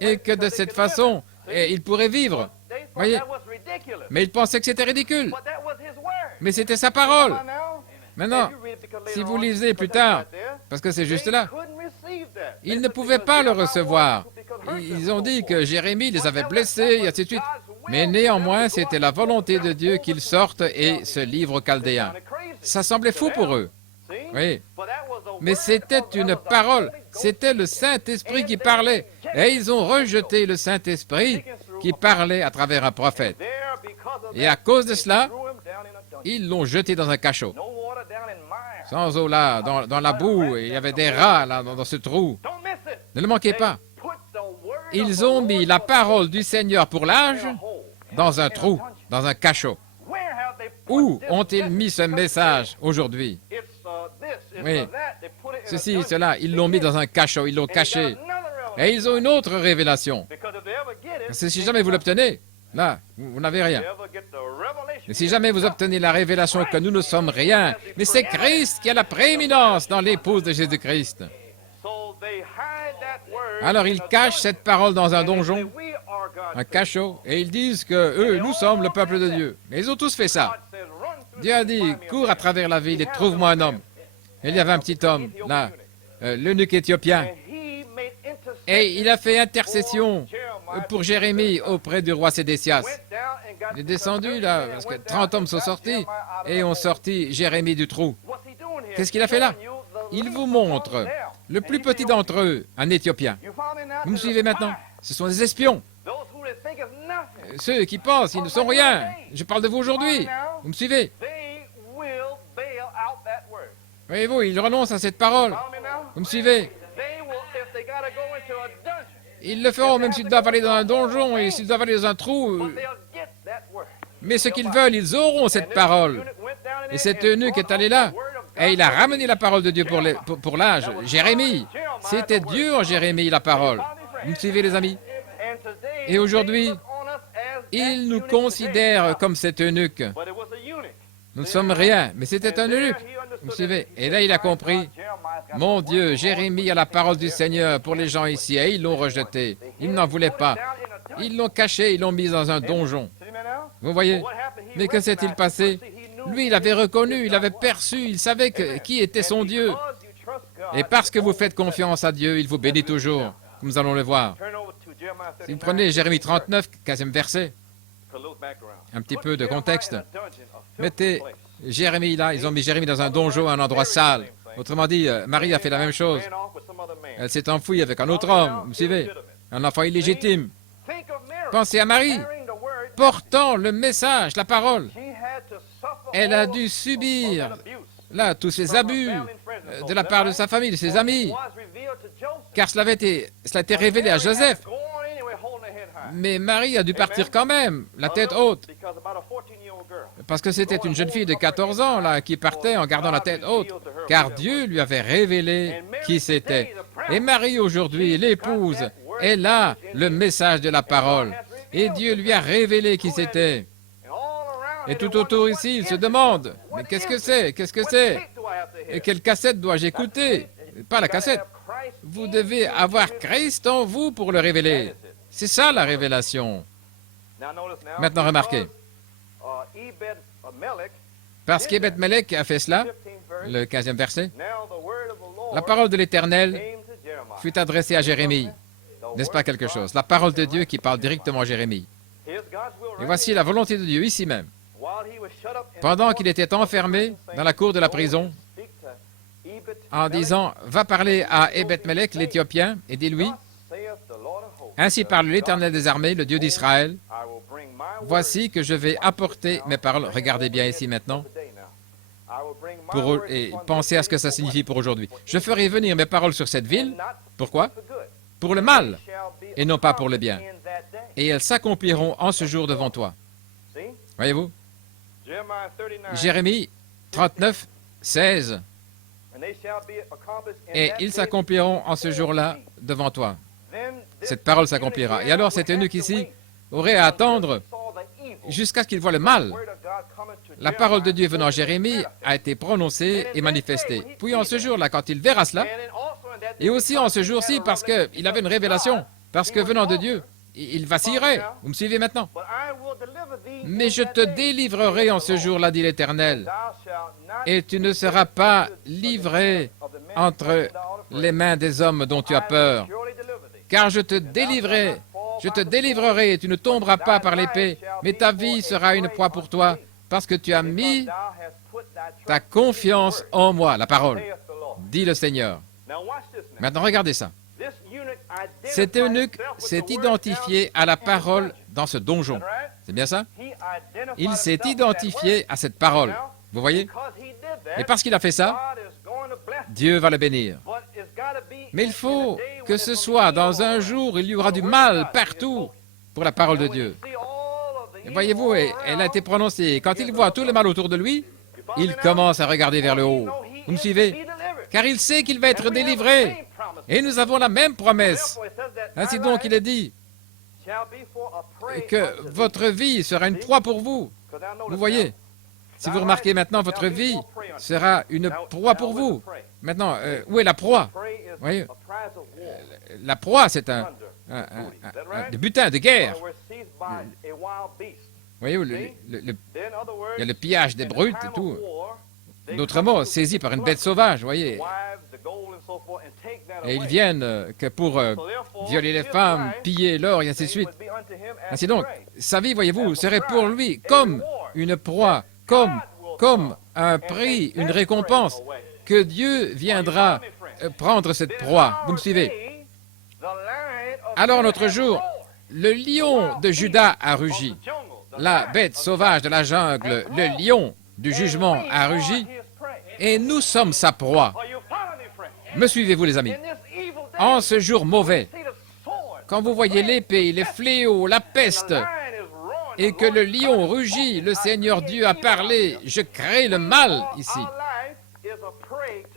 Et que de cette façon, il pourrait vivre. Voyez? Mais il pensait que c'était ridicule. Mais c'était sa parole. Maintenant, si vous lisez plus tard, parce que c'est juste là, ils ne pouvaient pas le recevoir. Ils ont dit que Jérémie les avait blessés, et ainsi de suite. Mais néanmoins, c'était la volonté de Dieu qu'ils sortent et se livrent aux Chaldéens. Ça semblait fou pour eux. Oui. Mais c'était une parole. C'était le Saint-Esprit qui parlait. Et ils ont rejeté le Saint-Esprit qui parlait à travers un prophète. Et à cause de cela, ils l'ont jeté dans un cachot. Sans eau là, dans la boue, et il y avait des rats là, dans ce trou. Ne le manquez pas. Ils ont mis la parole du Seigneur pour l'âge dans un trou, dans un cachot. Où ont-ils mis ce message aujourd'hui? Oui, ceci, cela, ils l'ont mis dans un cachot, ils l'ont caché. Et ils ont une autre révélation. Parce que si jamais vous l'obtenez, là, vous n'avez rien. Et si jamais vous obtenez la révélation que nous ne sommes rien, mais c'est Christ qui a la prééminence dans l'épouse de Jésus-Christ. Alors ils cachent cette parole dans un donjon, un cachot, et ils disent que eux, nous sommes le peuple de Dieu. Et ils ont tous fait ça. Dieu a dit, cours à travers la ville et trouve-moi un homme. Et il y avait un petit homme, là, l'eunuque éthiopien. Et il a fait intercession pour Jérémie auprès du roi Sédécias. Il est descendu là, parce que 30 hommes sont sortis et ont sorti Jérémie du trou. Qu'est-ce qu'il a fait là? Il vous montre le plus petit d'entre eux, un Éthiopien. Vous me suivez maintenant? Ce sont des espions. Ceux qui pensent qu'ils ne sont rien. Je parle de vous aujourd'hui. Vous me suivez? Voyez-vous, ils renoncent à cette parole. Vous me suivez? Ils le feront même s'ils doivent aller dans un donjon et s'ils doivent aller dans un trou. Mais ce qu'ils veulent, ils auront cette parole. Et cet eunuque est allé là. Et il a ramené la parole de Dieu pour l'âge. Jérémie. C'était Dieu en Jérémie, la parole. Vous me suivez, les amis? Et aujourd'hui, il nous considère comme cet eunuque. Nous ne sommes rien, mais c'était un eunuque. Vous me suivez? Et là, il a compris. Mon Dieu, Jérémie a la parole du Seigneur pour les gens ici, et ils l'ont rejeté. Ils n'en voulaient pas. Ils l'ont caché, ils l'ont mis dans un donjon. Vous voyez? Mais que s'est-il passé? Lui, il avait reconnu, il avait perçu, il savait qui était son Dieu. Et parce que vous faites confiance à Dieu, il vous bénit toujours. Nous allons le voir. Si vous prenez Jérémie 39, 15e verset, un petit peu de contexte. Mettez Jérémie là, ils ont mis Jérémie dans un donjon, un endroit sale. Autrement dit, Marie a fait la même chose. Elle s'est enfouie avec un autre homme, vous suivez, un enfant illégitime. Pensez à Marie, portant le message, la parole. Elle a dû subir, là, tous ces abus de la part de sa famille, de ses amis, car cela a été révélé à Joseph. Mais Marie a dû partir quand même, la tête haute, parce que c'était une jeune fille de 14 ans là, qui partait en gardant la tête haute, car Dieu lui avait révélé qui c'était. Et Marie aujourd'hui, l'épouse, elle a le message de la parole, et Dieu lui a révélé qui c'était. Et tout autour ici, il se demande, mais qu'est-ce que c'est? Qu'est-ce que c'est? Et quelle cassette dois-je écouter? Pas la cassette. Vous devez avoir Christ en vous pour le révéler. C'est ça la révélation. Maintenant, remarquez. Parce qu'Ebed-Melech a fait cela, le 15e verset, la parole de l'Éternel fut adressée à Jérémie. N'est-ce pas quelque chose? La parole de Dieu qui parle directement à Jérémie. Et voici la volonté de Dieu ici même. Pendant qu'il était enfermé dans la cour de la prison, en disant, va parler à Ebed-Melech, l'Éthiopien, et dis-lui, ainsi parle l'Éternel des armées, le Dieu d'Israël, voici que je vais apporter mes paroles. Regardez bien ici maintenant, et pensez à ce que ça signifie pour aujourd'hui. Je ferai venir mes paroles sur cette ville. Pourquoi? Pour le mal, et non pas pour le bien. Et elles s'accompliront en ce jour devant toi. Voyez-vous? Jérémie 39, 16. Et ils s'accompliront en ce jour-là devant toi. Cette parole s'accomplira. Et alors cet eunuque ici aurait à attendre jusqu'à ce qu'il voie le mal. La parole de Dieu venant à Jérémie a été prononcée et manifestée. Puis en ce jour-là, quand il verra cela, et aussi en ce jour-ci parce qu'il avait une révélation, parce que venant de Dieu, il vacillerait. Vous me suivez maintenant? Mais je te délivrerai en ce jour-là, dit l'Éternel, et tu ne seras pas livré entre les mains des hommes dont tu as peur. Car je te délivrerai et tu ne tomberas pas par l'épée, mais ta vie sera une proie pour toi, parce que tu as mis ta confiance en moi, la parole, dit le Seigneur. Maintenant, regardez ça. Cet eunuque s'est identifié à la parole dans ce donjon. C'est bien ça? Il s'est identifié à cette parole. Vous voyez? Et parce qu'il a fait ça, Dieu va le bénir. Mais il faut que ce soit dans un jour, il y aura du mal partout pour la parole de Dieu. Et voyez-vous, elle a été prononcée. Quand il voit tout le mal autour de lui, il commence à regarder vers le haut. Vous me suivez? Car il sait qu'il va être délivré. Et nous avons la même promesse. Ainsi donc, il est dit que votre vie sera une proie pour vous. Vous voyez? Si vous remarquez maintenant, votre vie sera une proie pour vous. Maintenant, où est la proie? Vous voyez? La proie, c'est de butin, de guerre. Voyez-vous, il y a le pillage des brutes et tout. D'autres mots, saisis par une bête sauvage, voyez. Et ils viennent que pour violer les femmes, piller l'or et ainsi de suite. Ainsi donc, sa vie, voyez-vous, serait pour lui comme une proie, comme un prix, une récompense, que Dieu viendra prendre cette proie. Vous me suivez? Alors, notre jour, le lion de Juda a rugi. La bête sauvage de la jungle, le lion du jugement a rugi, et nous sommes sa proie. Me suivez-vous, les amis? En ce jour mauvais, quand vous voyez l'épée, les fléaux, la peste, et que le lion rugit, le Seigneur Dieu a parlé, je crée le mal ici.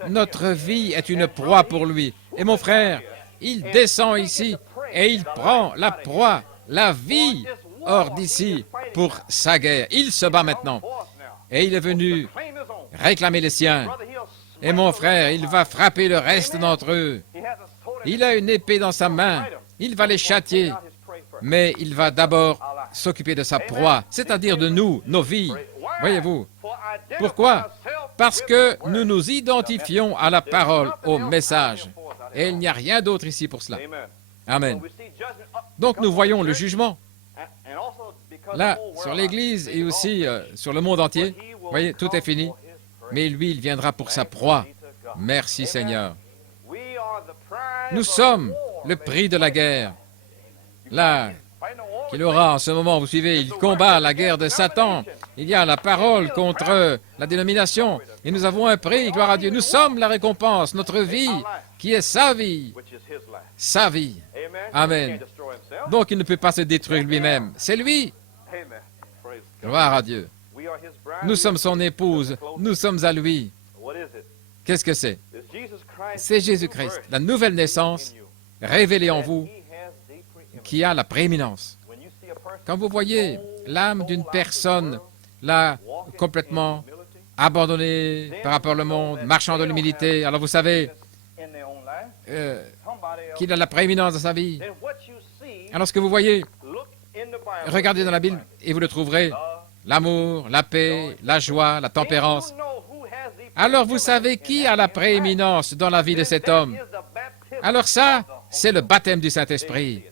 Notre vie est une proie pour lui. Et mon frère, il descend ici et il prend la proie, la vie, hors d'ici pour sa guerre. Il se bat maintenant. Et il est venu réclamer les siens. Et mon frère, il va frapper le reste d'entre eux. Il a une épée dans sa main. Il va les châtier. Mais il va d'abord s'occuper de sa proie, c'est-à-dire de nous, nos vies. Voyez-vous? Pourquoi? Parce que nous nous identifions à la parole, au message. Et il n'y a rien d'autre ici pour cela. Amen. Donc nous voyons le jugement. Là, sur l'Église et aussi sur le monde entier. Vous voyez, tout est fini. Mais lui, il viendra pour sa proie. Merci Seigneur. Nous sommes le prix de la guerre. Là, qu'il aura en ce moment, vous suivez, il combat la guerre de Satan. Il y a la parole contre la dénomination. Et nous avons un prix, gloire à Dieu. Nous sommes la récompense, notre vie, qui est sa vie. Sa vie. Amen. Donc il ne peut pas se détruire lui-même. C'est lui. Gloire à Dieu. Nous sommes son épouse. Nous sommes à lui. Qu'est-ce que c'est? C'est Jésus-Christ, la nouvelle naissance révélée en vous, qui a la prééminence. Quand vous voyez l'âme d'une personne, là, complètement abandonnée par rapport au monde, marchant de l'humilité, alors vous savez qu'il a la prééminence dans sa vie. Alors ce que vous voyez, regardez dans la Bible et vous le trouverez, l'amour, la paix, la joie, la tempérance. Alors vous savez qui a la prééminence dans la vie de cet homme? Alors ça, c'est le baptême du Saint-Esprit.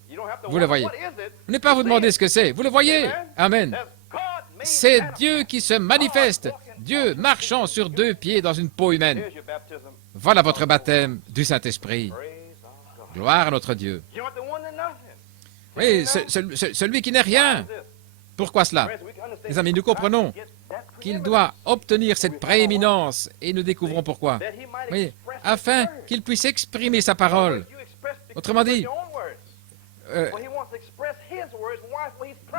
Vous le voyez. Vous n'avez pas à vous demander ce que c'est. Vous le voyez. Amen. C'est Dieu qui se manifeste. Dieu marchant sur deux pieds dans une peau humaine. Voilà votre baptême du Saint-Esprit. Gloire à notre Dieu. Oui, celui qui n'est rien. Pourquoi cela? Les amis, nous comprenons qu'il doit obtenir cette prééminence et nous découvrons pourquoi. Oui, afin qu'il puisse exprimer sa parole. Autrement dit, vous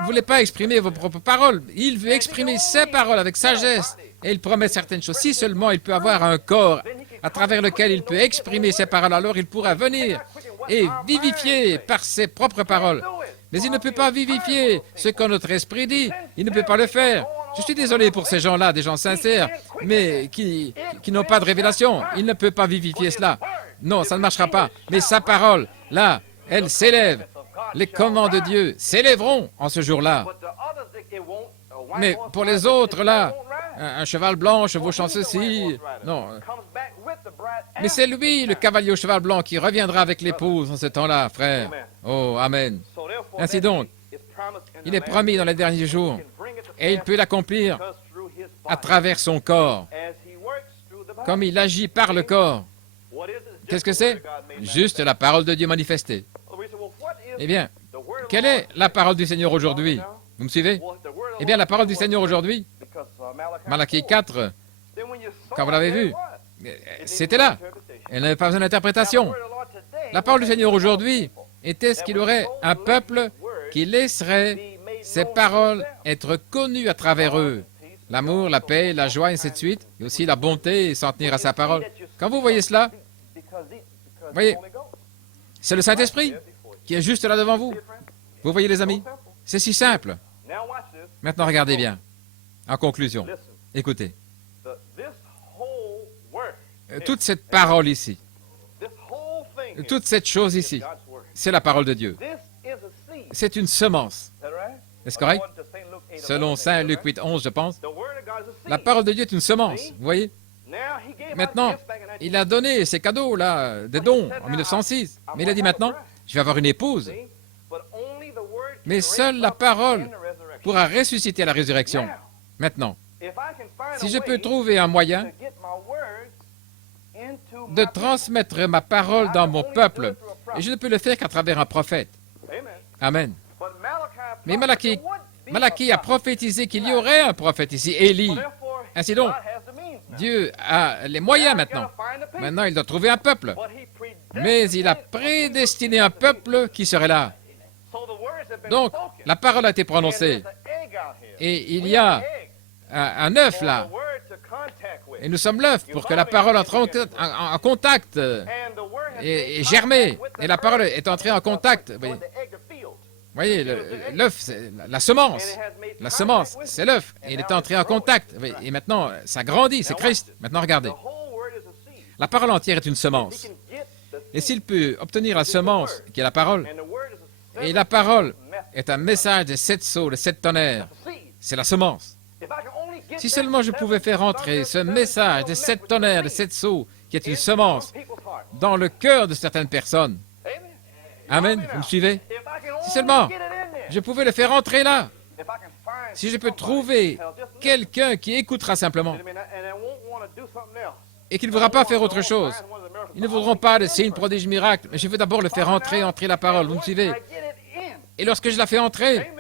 ne voulez pas exprimer vos propres paroles. Il veut exprimer ses paroles avec sagesse et il promet certaines choses. Si seulement il peut avoir un corps à travers lequel il peut exprimer ses paroles, alors il pourra venir et vivifier par ses propres paroles. Mais il ne peut pas vivifier ce que notre esprit dit. Il ne peut pas le faire. Je suis désolé pour ces gens-là, des gens sincères, mais qui n'ont pas de révélation. Il ne peut pas vivifier cela. Non, ça ne marchera pas. Mais sa parole, là, elle s'élève. Les commandements de Dieu s'élèveront en ce jour-là. Mais pour les autres, là, un cheval blanc chevauchant ceci, non. Mais c'est lui, le cavalier au cheval blanc, qui reviendra avec l'épouse en ce temps-là, frère. Oh, amen. Ainsi donc, il est promis dans les derniers jours, et il peut l'accomplir à travers son corps, comme il agit par le corps. Qu'est-ce que c'est? Juste la parole de Dieu manifestée. Eh bien, quelle est la parole du Seigneur aujourd'hui? Vous me suivez? Eh bien, la parole du Seigneur aujourd'hui, Malachie 4, quand vous l'avez vu, c'était là. Elle n'avait pas besoin d'interprétation. La parole du Seigneur aujourd'hui était ce qu'il aurait un peuple qui laisserait ses paroles être connues à travers eux. L'amour, la paix, la joie, et ainsi de suite, et aussi la bonté et s'en tenir à sa parole. Quand vous voyez cela, vous voyez, c'est le Saint-Esprit qui est juste là devant vous. Vous voyez, les amis? C'est si simple. Maintenant, regardez bien. En conclusion, écoutez. Toute cette parole ici, toute cette chose ici, c'est la parole de Dieu. C'est une semence. Est-ce correct? Selon Saint Luc 8, 11, je pense. La parole de Dieu est une semence, vous voyez? Maintenant, il a donné ses cadeaux, là, des dons, en 1906. Mais il a dit maintenant, je vais avoir une épouse. Mais seule la parole pourra ressusciter à la résurrection. Maintenant, si je peux trouver un moyen de transmettre ma parole dans mon peuple, et je ne peux le faire qu'à travers un prophète. Amen. Mais Malachie a prophétisé qu'il y aurait un prophète ici, Élie. Ainsi donc, Dieu a les moyens maintenant. Maintenant, il doit trouver un peuple. Mais il a prédestiné un peuple qui serait là. Donc, la parole a été prononcée. Et il y a un œuf là. Et nous sommes l'œuf pour que la parole entre en contact et germer. Et la parole est entrée en contact. Vous voyez, l'œuf, c'est la semence. La semence, c'est l'œuf. Et il est entré en contact. Et maintenant, ça grandit, c'est Christ. Maintenant, regardez. La parole entière est une semence. Et s'il peut obtenir la semence, qui est la parole, et la parole est un message de 7 sceaux, de 7 tonnerres, c'est la semence. Si seulement je pouvais faire entrer ce message de 7 tonnerres, de 7 sceaux, qui est une semence, dans le cœur de certaines personnes. Amen, vous me suivez? Si seulement je pouvais le faire entrer là, si je peux trouver quelqu'un qui écoutera simplement, et qui ne voudra pas faire autre chose, ils ne voudront pas de signes, prodiges, miracles, mais je veux d'abord le faire entrer la parole, vous me suivez? Et lorsque je la fais entrer,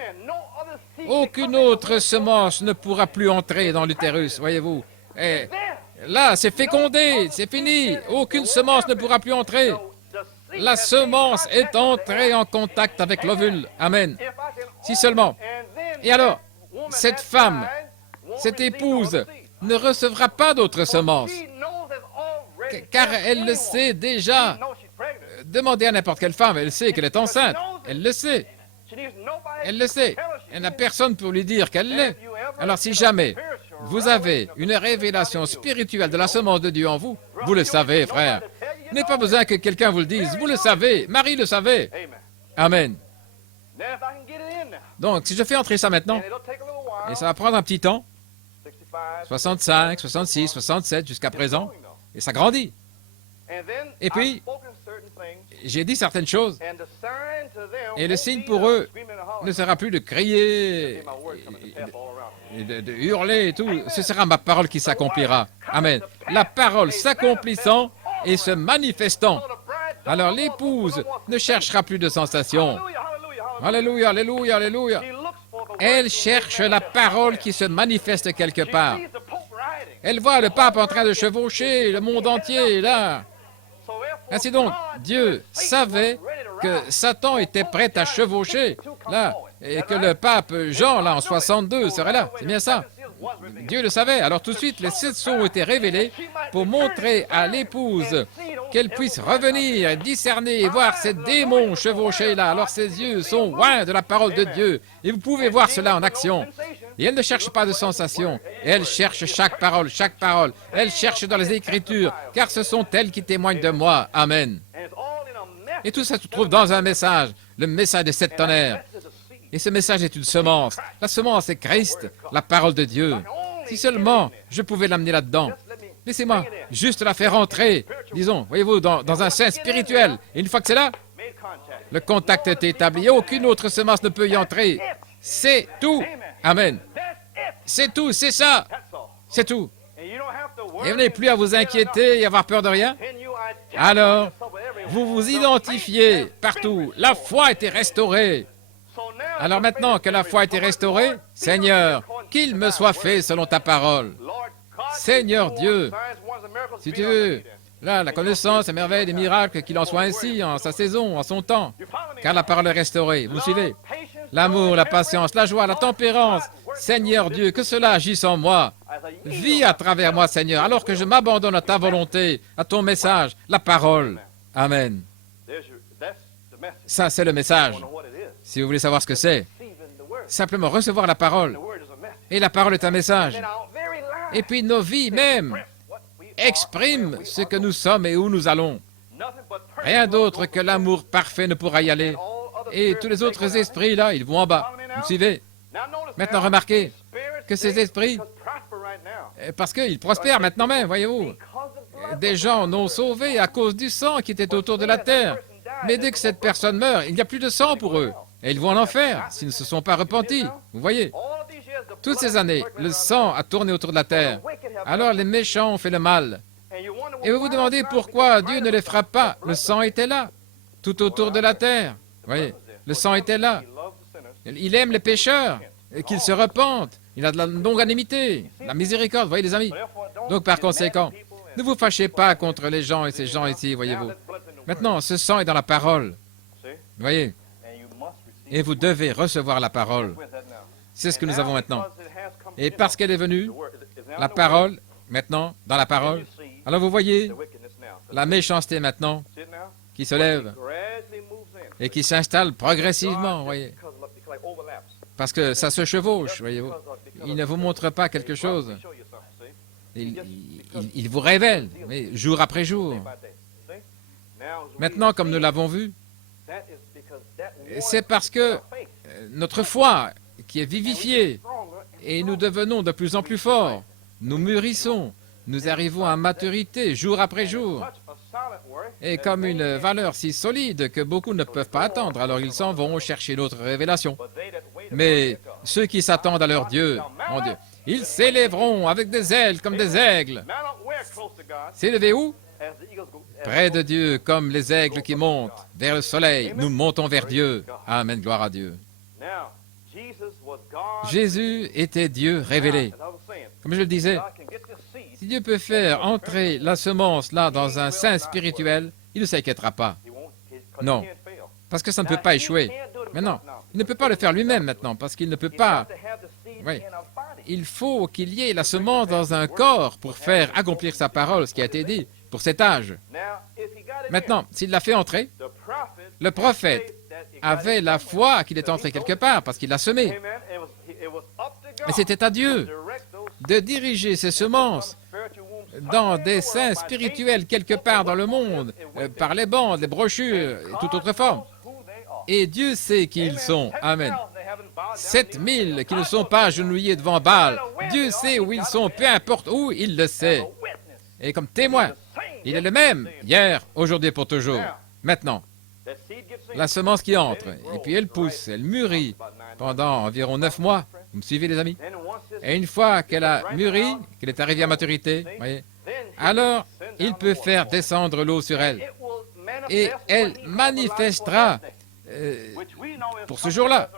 aucune autre semence ne pourra plus entrer dans l'utérus, voyez-vous. Et là, c'est fécondé, c'est fini. Aucune semence ne pourra plus entrer. La semence est entrée en contact avec l'ovule. Amen. Si seulement. Et alors, cette femme, cette épouse, ne recevra pas d'autres semences, car elle le sait déjà. Demandez à n'importe quelle femme, elle sait qu'elle est enceinte. Elle le sait. Elle le sait. Elle n'a personne pour lui dire qu'elle l'est. Alors si jamais vous avez une révélation spirituelle de la semence de Dieu en vous, vous le savez, frère. Vous n'avez pas besoin que quelqu'un vous le dise. Vous le savez. Marie le savait. Amen. Donc, si je fais entrer ça maintenant, et ça va prendre un petit temps, 65, 66, 67 jusqu'à présent, et ça grandit. Et puis, j'ai dit certaines choses, et le signe pour eux ne sera plus de crier, de hurler et tout. Ce sera ma parole qui s'accomplira. Amen. La parole s'accomplissant et se manifestant. Alors l'épouse ne cherchera plus de sensations. Alléluia, alléluia, alléluia. Elle cherche la parole qui se manifeste quelque part. Elle voit le pape en train de chevaucher le monde entier, là. Ainsi donc, Dieu savait que Satan était prêt à chevaucher, là, et que le pape Jean, là, en 62, serait là. C'est bien ça. Dieu le savait. Alors tout de suite, les 7 sceaux ont été révélés pour montrer à l'épouse qu'elle puisse revenir, discerner et voir ces démons chevauchés là. Alors ses yeux sont loin de la parole de Dieu. Et vous pouvez voir cela en action. Et elle ne cherche pas de sensation. Elle cherche chaque parole, chaque parole. Elle cherche dans les Écritures, car ce sont elles qui témoignent de moi. Amen. Et tout ça se trouve dans un message, le message des 7 tonnerres. Et ce message est une semence. La semence est Christ, la parole de Dieu. Si seulement je pouvais l'amener là-dedans. Laissez-moi juste la faire entrer, disons, voyez-vous, dans un sein spirituel. Et une fois que c'est là, le contact est établi. Aucune autre semence ne peut y entrer. C'est tout. Amen. C'est tout, c'est ça. C'est tout. Et vous n'avez plus à vous inquiéter et avoir peur de rien. Alors, vous vous identifiez partout. La foi a été restaurée. Alors maintenant que la foi a été restaurée, Seigneur, qu'il me soit fait selon ta parole. Seigneur Dieu, si tu veux, là, la connaissance, les merveilles, les miracles, qu'il en soit ainsi, en sa saison, en son temps, car la parole est restaurée. Vous me suivez? L'amour, la patience, la joie, la tempérance. Seigneur Dieu, que cela agisse en moi. Vis à travers moi, Seigneur, alors que je m'abandonne à ta volonté, à ton message, la parole. Amen. Ça, c'est le message. Si vous voulez savoir ce que c'est, simplement recevoir la parole. Et la parole est un message. Et puis nos vies même expriment ce que nous sommes et où nous allons. Rien d'autre que l'amour parfait ne pourra y aller. Et tous les autres esprits, là, ils vont en bas. Vous me suivez? Maintenant, remarquez que ces esprits, parce qu'ils prospèrent maintenant même, voyez-vous. Des gens non sauvés à cause du sang qui était autour de la terre. Mais dès que cette personne meurt, il n'y a plus de sang pour eux. Et ils vont en enfer s'ils ne se sont pas repentis. Vous voyez? Toutes ces années, le sang a tourné autour de la terre. Alors les méchants ont fait le mal. Et vous vous demandez pourquoi Dieu ne les frappe pas. Le sang était là, tout autour de la terre. Vous voyez? Le sang était là. Il aime les pécheurs, qu'ils se repentent. Il a de la longanimité, la miséricorde, vous voyez les amis. Donc par conséquent, ne vous fâchez pas contre les gens et ces gens ici, voyez-vous. Maintenant, ce sang est dans la parole. Vous voyez? Et vous devez recevoir la parole. C'est ce que nous avons maintenant. Et parce qu'elle est venue, la parole, maintenant, dans la parole, alors vous voyez la méchanceté maintenant qui se lève et qui s'installe progressivement, vous voyez. Parce que ça se chevauche, voyez-vous. Il ne vous montre pas quelque chose. Il vous révèle, mais jour après jour. Maintenant, comme nous l'avons vu, c'est parce que notre foi qui est vivifiée et nous devenons de plus en plus forts, nous mûrissons, nous arrivons à maturité jour après jour. Et comme une valeur si solide que beaucoup ne peuvent pas attendre, alors ils s'en vont chercher d'autres révélations. Mais ceux qui s'attendent à leur Dieu, mon Dieu, ils s'élèveront avec des ailes comme des aigles. S'élever où? Près de Dieu, comme les aigles qui montent vers le soleil. Nous montons vers Dieu. Amen, gloire à Dieu. Jésus était Dieu révélé. Comme je le disais, si Dieu peut faire entrer la semence là dans un sein spirituel, il ne s'inquiétera pas. Non, parce que ça ne peut pas échouer. Mais non, il ne peut pas le faire lui-même maintenant, parce qu'il ne peut pas... Oui. Il faut qu'il y ait la semence dans un corps pour faire accomplir sa parole, ce qui a été dit, pour cet âge. Maintenant, s'il l'a fait entrer, le prophète avait la foi qu'il est entré quelque part, parce qu'il l'a semé. Et c'était à Dieu de diriger ces semences dans des seins spirituels quelque part dans le monde, par les bandes, les brochures, et toute autre forme. Et Dieu sait qui ils sont. Amen. 7000 qui ne sont pas agenouillés devant Baal. Dieu sait où ils sont, peu importe où, il le sait. Et comme témoin, il est le même, hier, aujourd'hui, pour toujours. Maintenant, la semence qui entre, et puis elle pousse, elle mûrit pendant environ 9 mois. Vous me suivez, les amis? Et une fois qu'elle a mûri, qu'elle est arrivée à maturité, voyez, alors il peut faire descendre l'eau sur elle. Et elle manifestera pour ce jour-là.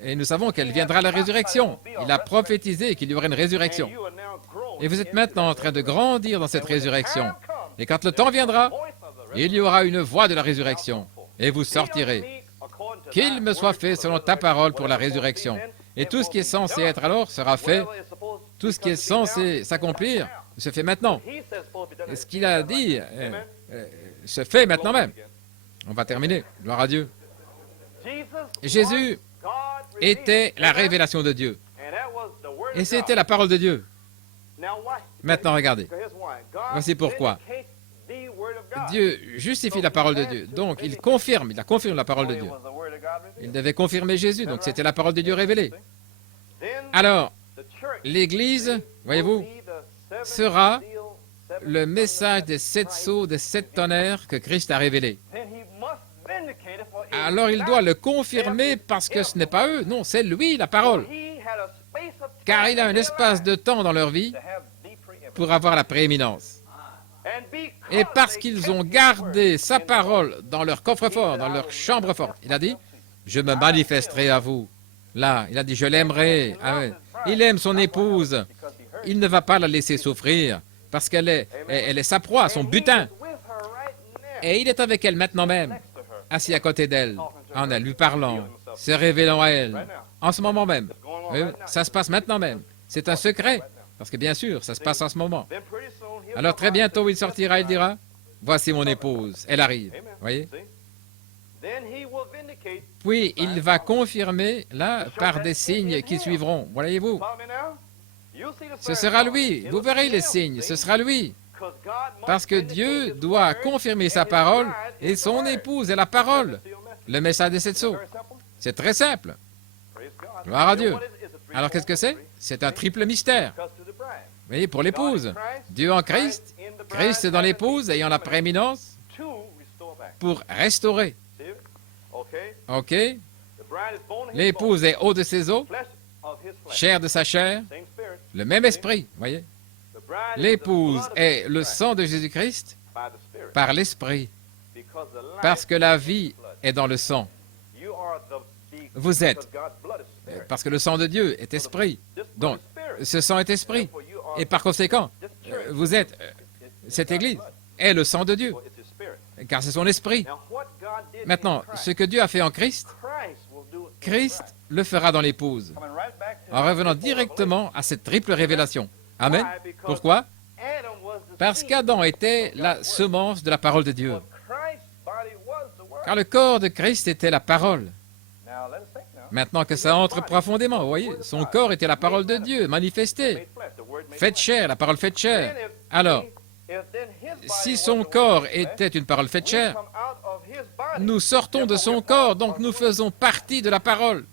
Et nous savons qu'elle viendra à la résurrection. Il a prophétisé qu'il y aurait une résurrection. Et vous êtes maintenant en train de grandir dans cette résurrection. Et quand le temps viendra, il y aura une voix de la résurrection. Et vous sortirez. Qu'il me soit fait selon ta parole pour la résurrection. Et tout ce qui est censé être alors sera fait. Tout ce qui est censé s'accomplir se fait maintenant. Et ce qu'il a dit se fait maintenant même. On va terminer. Gloire à Dieu. Jésus était la révélation de Dieu. Et c'était la parole de Dieu. Maintenant, regardez. Voici pourquoi. Dieu justifie la parole de Dieu. Donc, il a confirmé la parole de Dieu. Il devait confirmer Jésus, donc c'était la parole de Dieu révélée. Alors, l'Église, voyez-vous, sera le message des 7 sceaux, des 7 tonnerres que Christ a révélé. Alors il doit le confirmer parce que ce n'est pas eux, non, c'est lui la parole. Car il a un espace de temps dans leur vie pour avoir la prééminence. Et parce qu'ils ont gardé sa parole dans leur coffre-fort, dans leur chambre forte, il a dit, je me manifesterai à vous. Là, il a dit, je l'aimerai. Ah ouais. Il aime son épouse. Il ne va pas la laisser souffrir parce qu'elle est sa proie, son butin. Et il est avec elle maintenant même, assis à côté d'elle, en elle, lui parlant, se révélant à elle, en ce moment même. Oui, ça se passe maintenant même. C'est un secret, parce que bien sûr, ça se passe en ce moment. Alors très bientôt, il sortira, il dira, voici mon épouse, elle arrive. Voyez? Puis il va confirmer, là, par des signes qui suivront. Voyez-vous? Ce sera lui. Vous verrez les signes. Ce sera lui. Parce que Dieu doit confirmer sa parole et son épouse est la parole, le message des 7 sceaux. C'est très simple. Gloire à Dieu. Alors qu'est-ce que c'est? C'est un triple mystère. Vous voyez, pour l'épouse, Dieu en Christ, Christ dans l'épouse ayant la prééminence pour restaurer. OK? L'épouse est eau de ses os, chair de sa chair, le même esprit, vous voyez? L'épouse est le sang de Jésus-Christ par l'esprit, parce que la vie est dans le sang. Vous êtes, parce que le sang de Dieu est esprit. Donc, ce sang est esprit. Et par conséquent, vous êtes, cette Église est le sang de Dieu, car c'est son esprit. Maintenant, ce que Dieu a fait en Christ, Christ le fera dans l'épouse, en revenant directement à cette triple révélation. Amen. Pourquoi? Parce qu'Adam était la semence de la parole de Dieu. Car le corps de Christ était la parole. Maintenant que ça entre profondément, vous voyez, son corps était la parole de Dieu, manifestée. Faite chair, la parole faite chair. Alors, si son corps était une parole faite chair, nous sortons de son corps, donc nous faisons partie de la parole.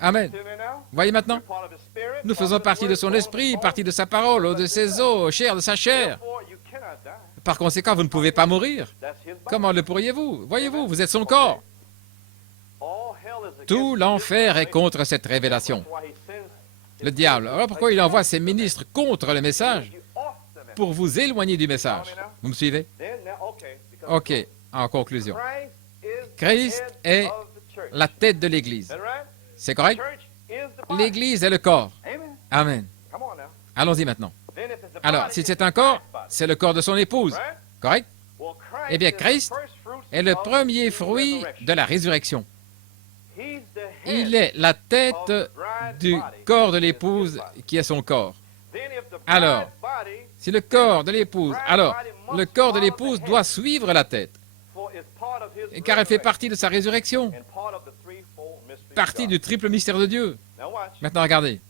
Amen. Vous voyez maintenant? Nous faisons partie de son esprit, partie de sa parole, eau de ses os, chair de sa chair. Par conséquent, vous ne pouvez pas mourir. Comment le pourriez-vous? Voyez-vous, vous êtes son corps. Tout l'enfer est contre cette révélation. Le diable. Alors pourquoi il envoie ses ministres contre le message? Pour vous éloigner du message. Vous me suivez? OK. En conclusion. Christ est la tête de l'Église. C'est correct? L'Église est le corps. Amen. Allons-y maintenant. Alors, si c'est un corps, c'est le corps de son épouse. Correct? Eh bien, Christ est le premier fruit de la résurrection. Il est la tête du corps de l'épouse qui est son corps. Alors, si le corps de l'épouse, alors, le corps de l'épouse doit suivre la tête, car elle fait partie de sa résurrection, partie du triple mystère de Dieu. Maintenant, regardez.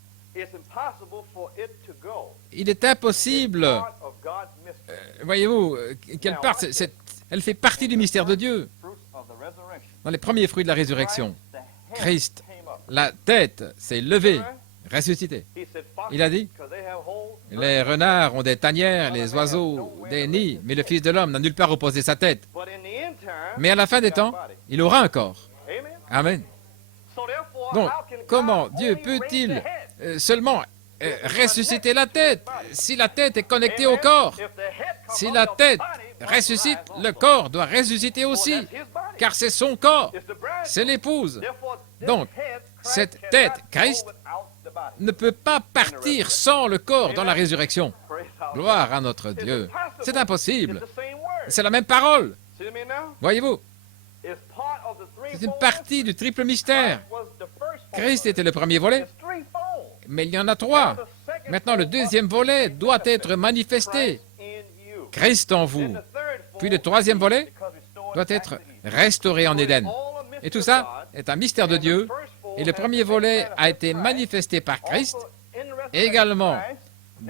Il est impossible, voyez-vous, qu'elle parte, elle fait partie du mystère de Dieu. Dans les premiers fruits de la résurrection, Christ, la tête s'est levée, ressuscité. Il a dit, les renards ont des tanières, les oiseaux des nids, mais le Fils de l'homme n'a nulle part où poser sa tête. Mais à la fin des temps, il aura un corps. Amen. Donc, comment Dieu peut-il seulement ressusciter la tête si la tête est connectée au corps? Si la tête ressuscite, le corps doit ressusciter aussi, car c'est son corps, c'est l'épouse. Donc, cette tête, Christ, ne peut pas partir sans le corps dans la résurrection. Gloire à notre Dieu. C'est impossible. C'est la même parole. Voyez-vous? C'est une partie du triple mystère. Christ était le premier volet, mais il y en a 3. Maintenant, le deuxième volet doit être manifesté. Christ en vous. Puis le troisième volet doit être restauré en Éden. Et tout ça est un mystère de Dieu. Et le premier volet a été manifesté par Christ, et également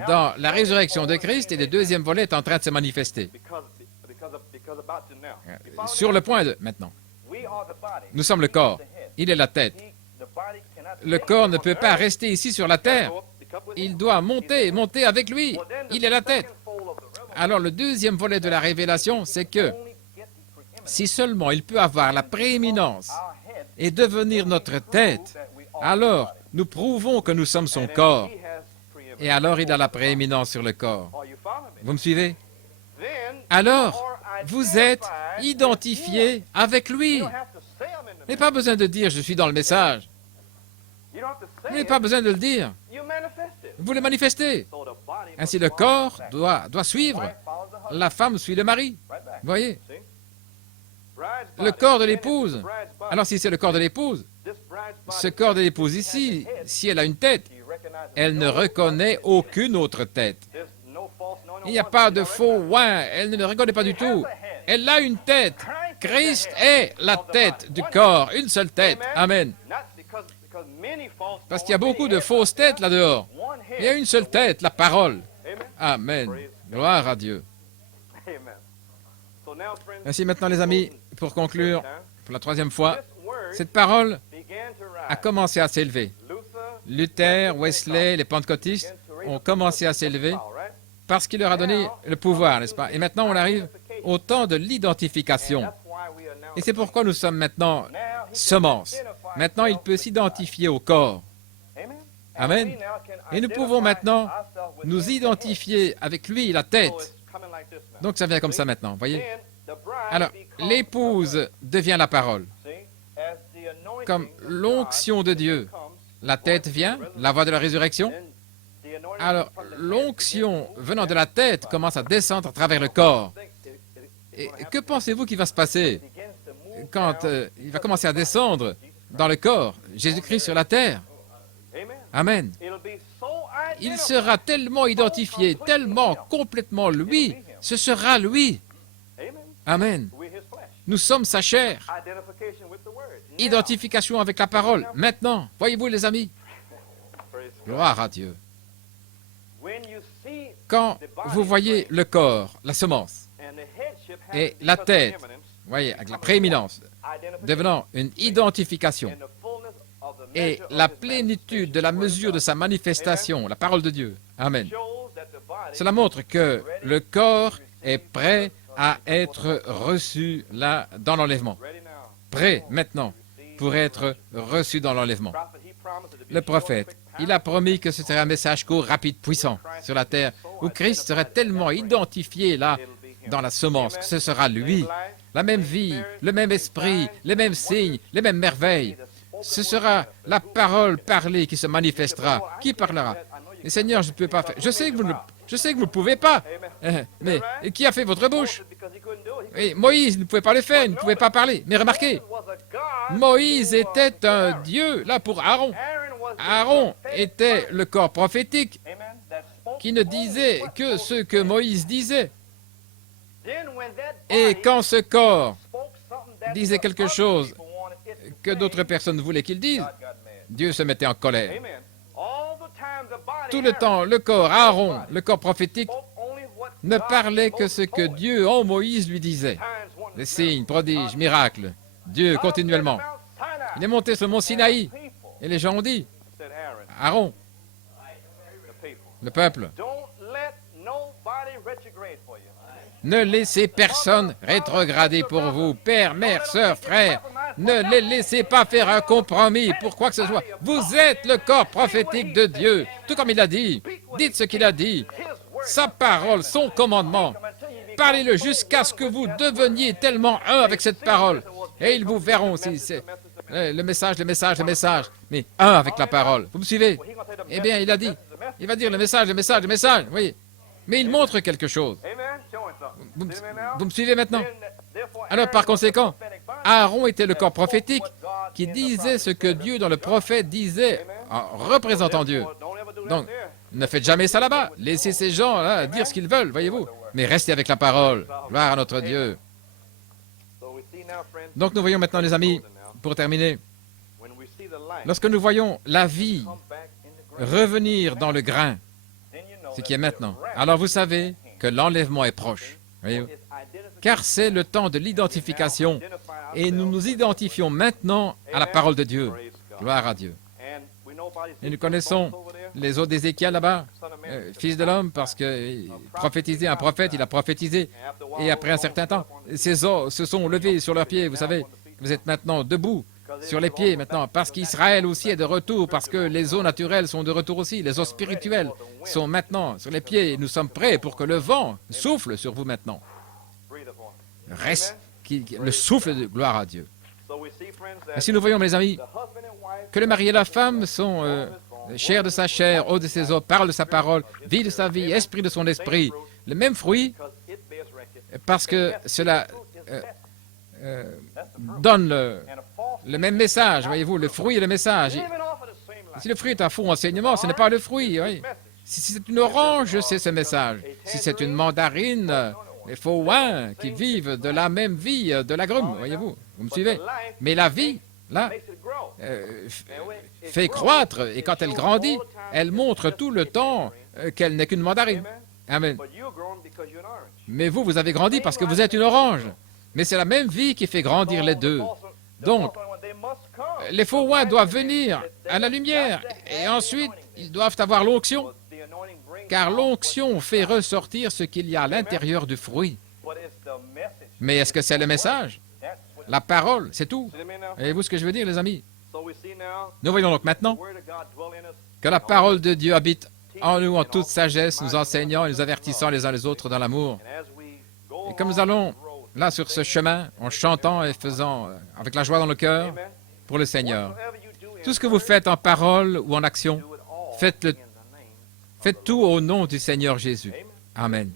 dans la résurrection de Christ, et le deuxième volet est en train de se manifester. Sur le point de maintenant. Nous sommes le corps. Il est la tête. Le corps ne peut pas rester ici sur la terre. Il doit monter, monter avec lui. Il est la tête. Alors le deuxième volet de la révélation, c'est que si seulement il peut avoir la prééminence et devenir notre tête, alors nous prouvons que nous sommes son corps. Et alors il a la prééminence sur le corps. Vous me suivez? Alors, vous êtes identifié avec lui. Vous n'avez pas besoin de dire « je suis dans le message ». Vous n'avez pas besoin de le dire. Vous le manifestez. Ainsi, le corps doit suivre. La femme suit le mari. Vous voyez? Le corps de l'épouse. Alors, si c'est le corps de l'épouse, ce corps de l'épouse ici, si elle a une tête, elle ne reconnaît aucune autre tête. Il n'y a pas de faux ouin. Elle ne le reconnaît pas du tout. Elle a une tête. Christ est la tête du corps. Une seule tête. Amen. Parce qu'il y a beaucoup de fausses têtes là-dehors. Il y a une seule tête, la parole. Amen. Gloire à Dieu. Ainsi maintenant, les amis, pour conclure, pour la troisième fois, cette parole a commencé à s'élever. Luther, Wesley, les pentecôtistes ont commencé à s'élever parce qu'il leur a donné le pouvoir, n'est-ce pas? Et maintenant, on arrive au temps de l'identification. Et c'est pourquoi nous sommes maintenant semences. Maintenant, il peut s'identifier au corps. Amen. Et nous pouvons maintenant nous identifier avec lui, la tête. Donc, ça vient comme ça maintenant, voyez? Alors, l'épouse devient la parole. Comme l'onction de Dieu, la tête vient, la voix de la résurrection. Alors, l'onction venant de la tête commence à descendre à travers le corps. Et que pensez-vous qu'il va se passer quand il va commencer à descendre dans le corps, Jésus-Christ sur la terre? Amen. Il sera tellement identifié, tellement complètement lui, ce sera lui. Amen. Nous sommes sa chair. Identification avec la parole. Maintenant, voyez-vous les amis? Gloire à Dieu. Quand vous voyez le corps, la semence, et la tête, voyez, avec la prééminence, devenant une identification, et la plénitude de la mesure de sa manifestation, la parole de Dieu. Amen. Cela montre que le corps est prêt à être reçu là dans l'enlèvement. Prêt maintenant pour être reçu dans l'enlèvement. Le prophète, il a promis que ce serait un message court, rapide, puissant sur la terre, où Christ serait tellement identifié là dans la semence, que ce sera lui, la même vie, le même esprit, les mêmes signes, les mêmes merveilles. Ce sera la parole parlée qui se manifestera. Qui parlera? Et Seigneur, je ne peux pas faire. Je sais que vous ne pouvez pas. Mais qui a fait votre bouche? Et Moïse ne pouvait pas le faire, il ne pouvait pas parler. Mais remarquez, Moïse était un Dieu, là pour Aaron. Aaron était le corps prophétique qui ne disait que ce que Moïse disait. Et quand ce corps disait quelque chose que d'autres personnes voulaient qu'il dise, Dieu se mettait en colère. Tout le temps, le corps, Aaron, le corps prophétique, ne parlait que ce que Dieu, en Moïse, lui disait. Les signes, prodiges, miracles, Dieu continuellement. Il est monté sur le mont Sinaï, et les gens ont dit, Aaron, le peuple, ne laissez personne rétrograder pour vous, père, mère, sœur, frère. Ne les laissez pas faire un compromis pour quoi que ce soit. Vous êtes le corps prophétique de Dieu, tout comme il a dit. Dites ce qu'il a dit. Sa parole, son commandement. Parlez-le jusqu'à ce que vous deveniez tellement un avec cette parole. Et ils vous verront si c'est le message, mais un avec la parole. Vous me suivez? Eh bien, il a dit. Il va dire le message, vous voyez. Mais il montre quelque chose. Vous me suivez maintenant? Alors, par conséquent, Aaron était le corps prophétique qui disait ce que Dieu, dans le prophète, disait en représentant Dieu. Donc, ne faites jamais ça là-bas. Laissez ces gens là dire ce qu'ils veulent, voyez-vous. Mais restez avec la parole. Gloire à notre Dieu. Donc, nous voyons maintenant, les amis, pour terminer, lorsque nous voyons la vie revenir dans le grain, ce qui est maintenant, alors vous savez que l'enlèvement est proche. Voyez-vous? Car c'est le temps de l'identification et nous nous identifions maintenant à la parole de Dieu. Gloire à Dieu. Et nous connaissons les os d'Ézéchiel là-bas, fils de l'homme, parce que prophétiser, un prophète, il a prophétisé. Et après un certain temps, ces os se sont levés sur leurs pieds. Vous savez, vous êtes maintenant debout sur les pieds maintenant, parce qu'Israël aussi est de retour, parce que les eaux naturelles sont de retour aussi, les eaux spirituelles sont maintenant sur les pieds, et nous sommes prêts pour que le vent souffle sur vous maintenant. Reste le souffle de gloire à Dieu. Ainsi nous voyons, mes amis, que le mari et la femme sont chair de sa chair, eau de ses eaux, parole de sa parole, vie de sa vie, esprit de son esprit, le même fruit, parce que cela donne le même message, voyez-vous, le fruit et le message. Si le fruit est un faux enseignement, ce n'est pas le fruit. Oui. Si c'est une orange, c'est ce message. Si c'est une mandarine, les faux vins qui vivent de la même vie de l'agrume, voyez-vous, vous me suivez? Mais la vie, là, fait croître, et quand elle grandit, elle montre tout le temps qu'elle n'est qu'une mandarine. Amen. Mais vous, vous avez grandi parce que vous êtes une orange. Mais c'est la même vie qui fait grandir les deux. Donc, les faux rois doivent venir à la lumière et ensuite, ils doivent avoir l'onction. Car l'onction fait ressortir ce qu'il y a à l'intérieur du fruit. Mais est-ce que c'est le message? La parole, c'est tout. Voyez-vous ce que je veux dire, les amis? Nous voyons donc maintenant que la parole de Dieu habite en nous en toute sagesse, nous enseignant et nous avertissant les uns les autres dans l'amour. Et comme nous allons là sur ce chemin, en chantant et faisant avec la joie dans le cœur pour le Seigneur, tout ce que vous faites en parole ou en action, faites tout au nom du Seigneur Jésus. Amen.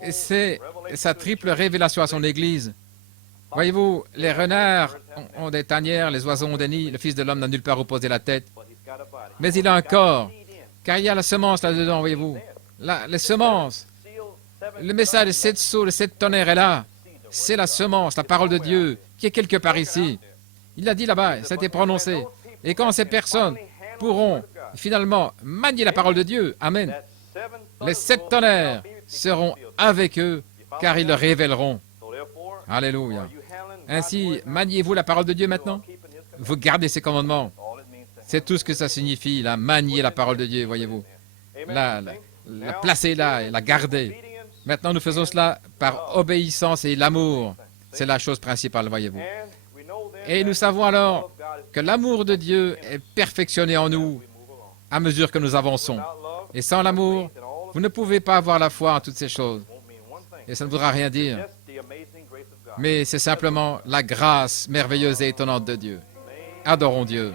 Et c'est sa triple révélation à son Église. Voyez-vous, les renards ont des tanières, les oiseaux ont des nids, le Fils de l'homme n'a nulle part où poser la tête. Mais il a un corps, car il y a la semence là-dedans, voyez-vous. Là, les semences. Le message de 7 sceaux, de 7 tonnerres est là. C'est la semence, la parole de Dieu, qui est quelque part ici. Il l'a dit là-bas, ça a été prononcé. Et quand ces personnes pourront finalement manier la parole de Dieu, amen, les 7 tonnerres seront avec eux, car ils le révéleront. Alléluia. Ainsi, maniez-vous la parole de Dieu maintenant? Vous gardez ses commandements. C'est tout ce que ça signifie, là, manier la parole de Dieu, voyez-vous. La placer là et la garder. Maintenant, nous faisons cela par obéissance et l'amour. C'est la chose principale, voyez-vous. Et nous savons alors que l'amour de Dieu est perfectionné en nous à mesure que nous avançons. Et sans l'amour, vous ne pouvez pas avoir la foi en toutes ces choses. Et ça ne voudra rien dire. Mais c'est simplement la grâce merveilleuse et étonnante de Dieu. Adorons Dieu.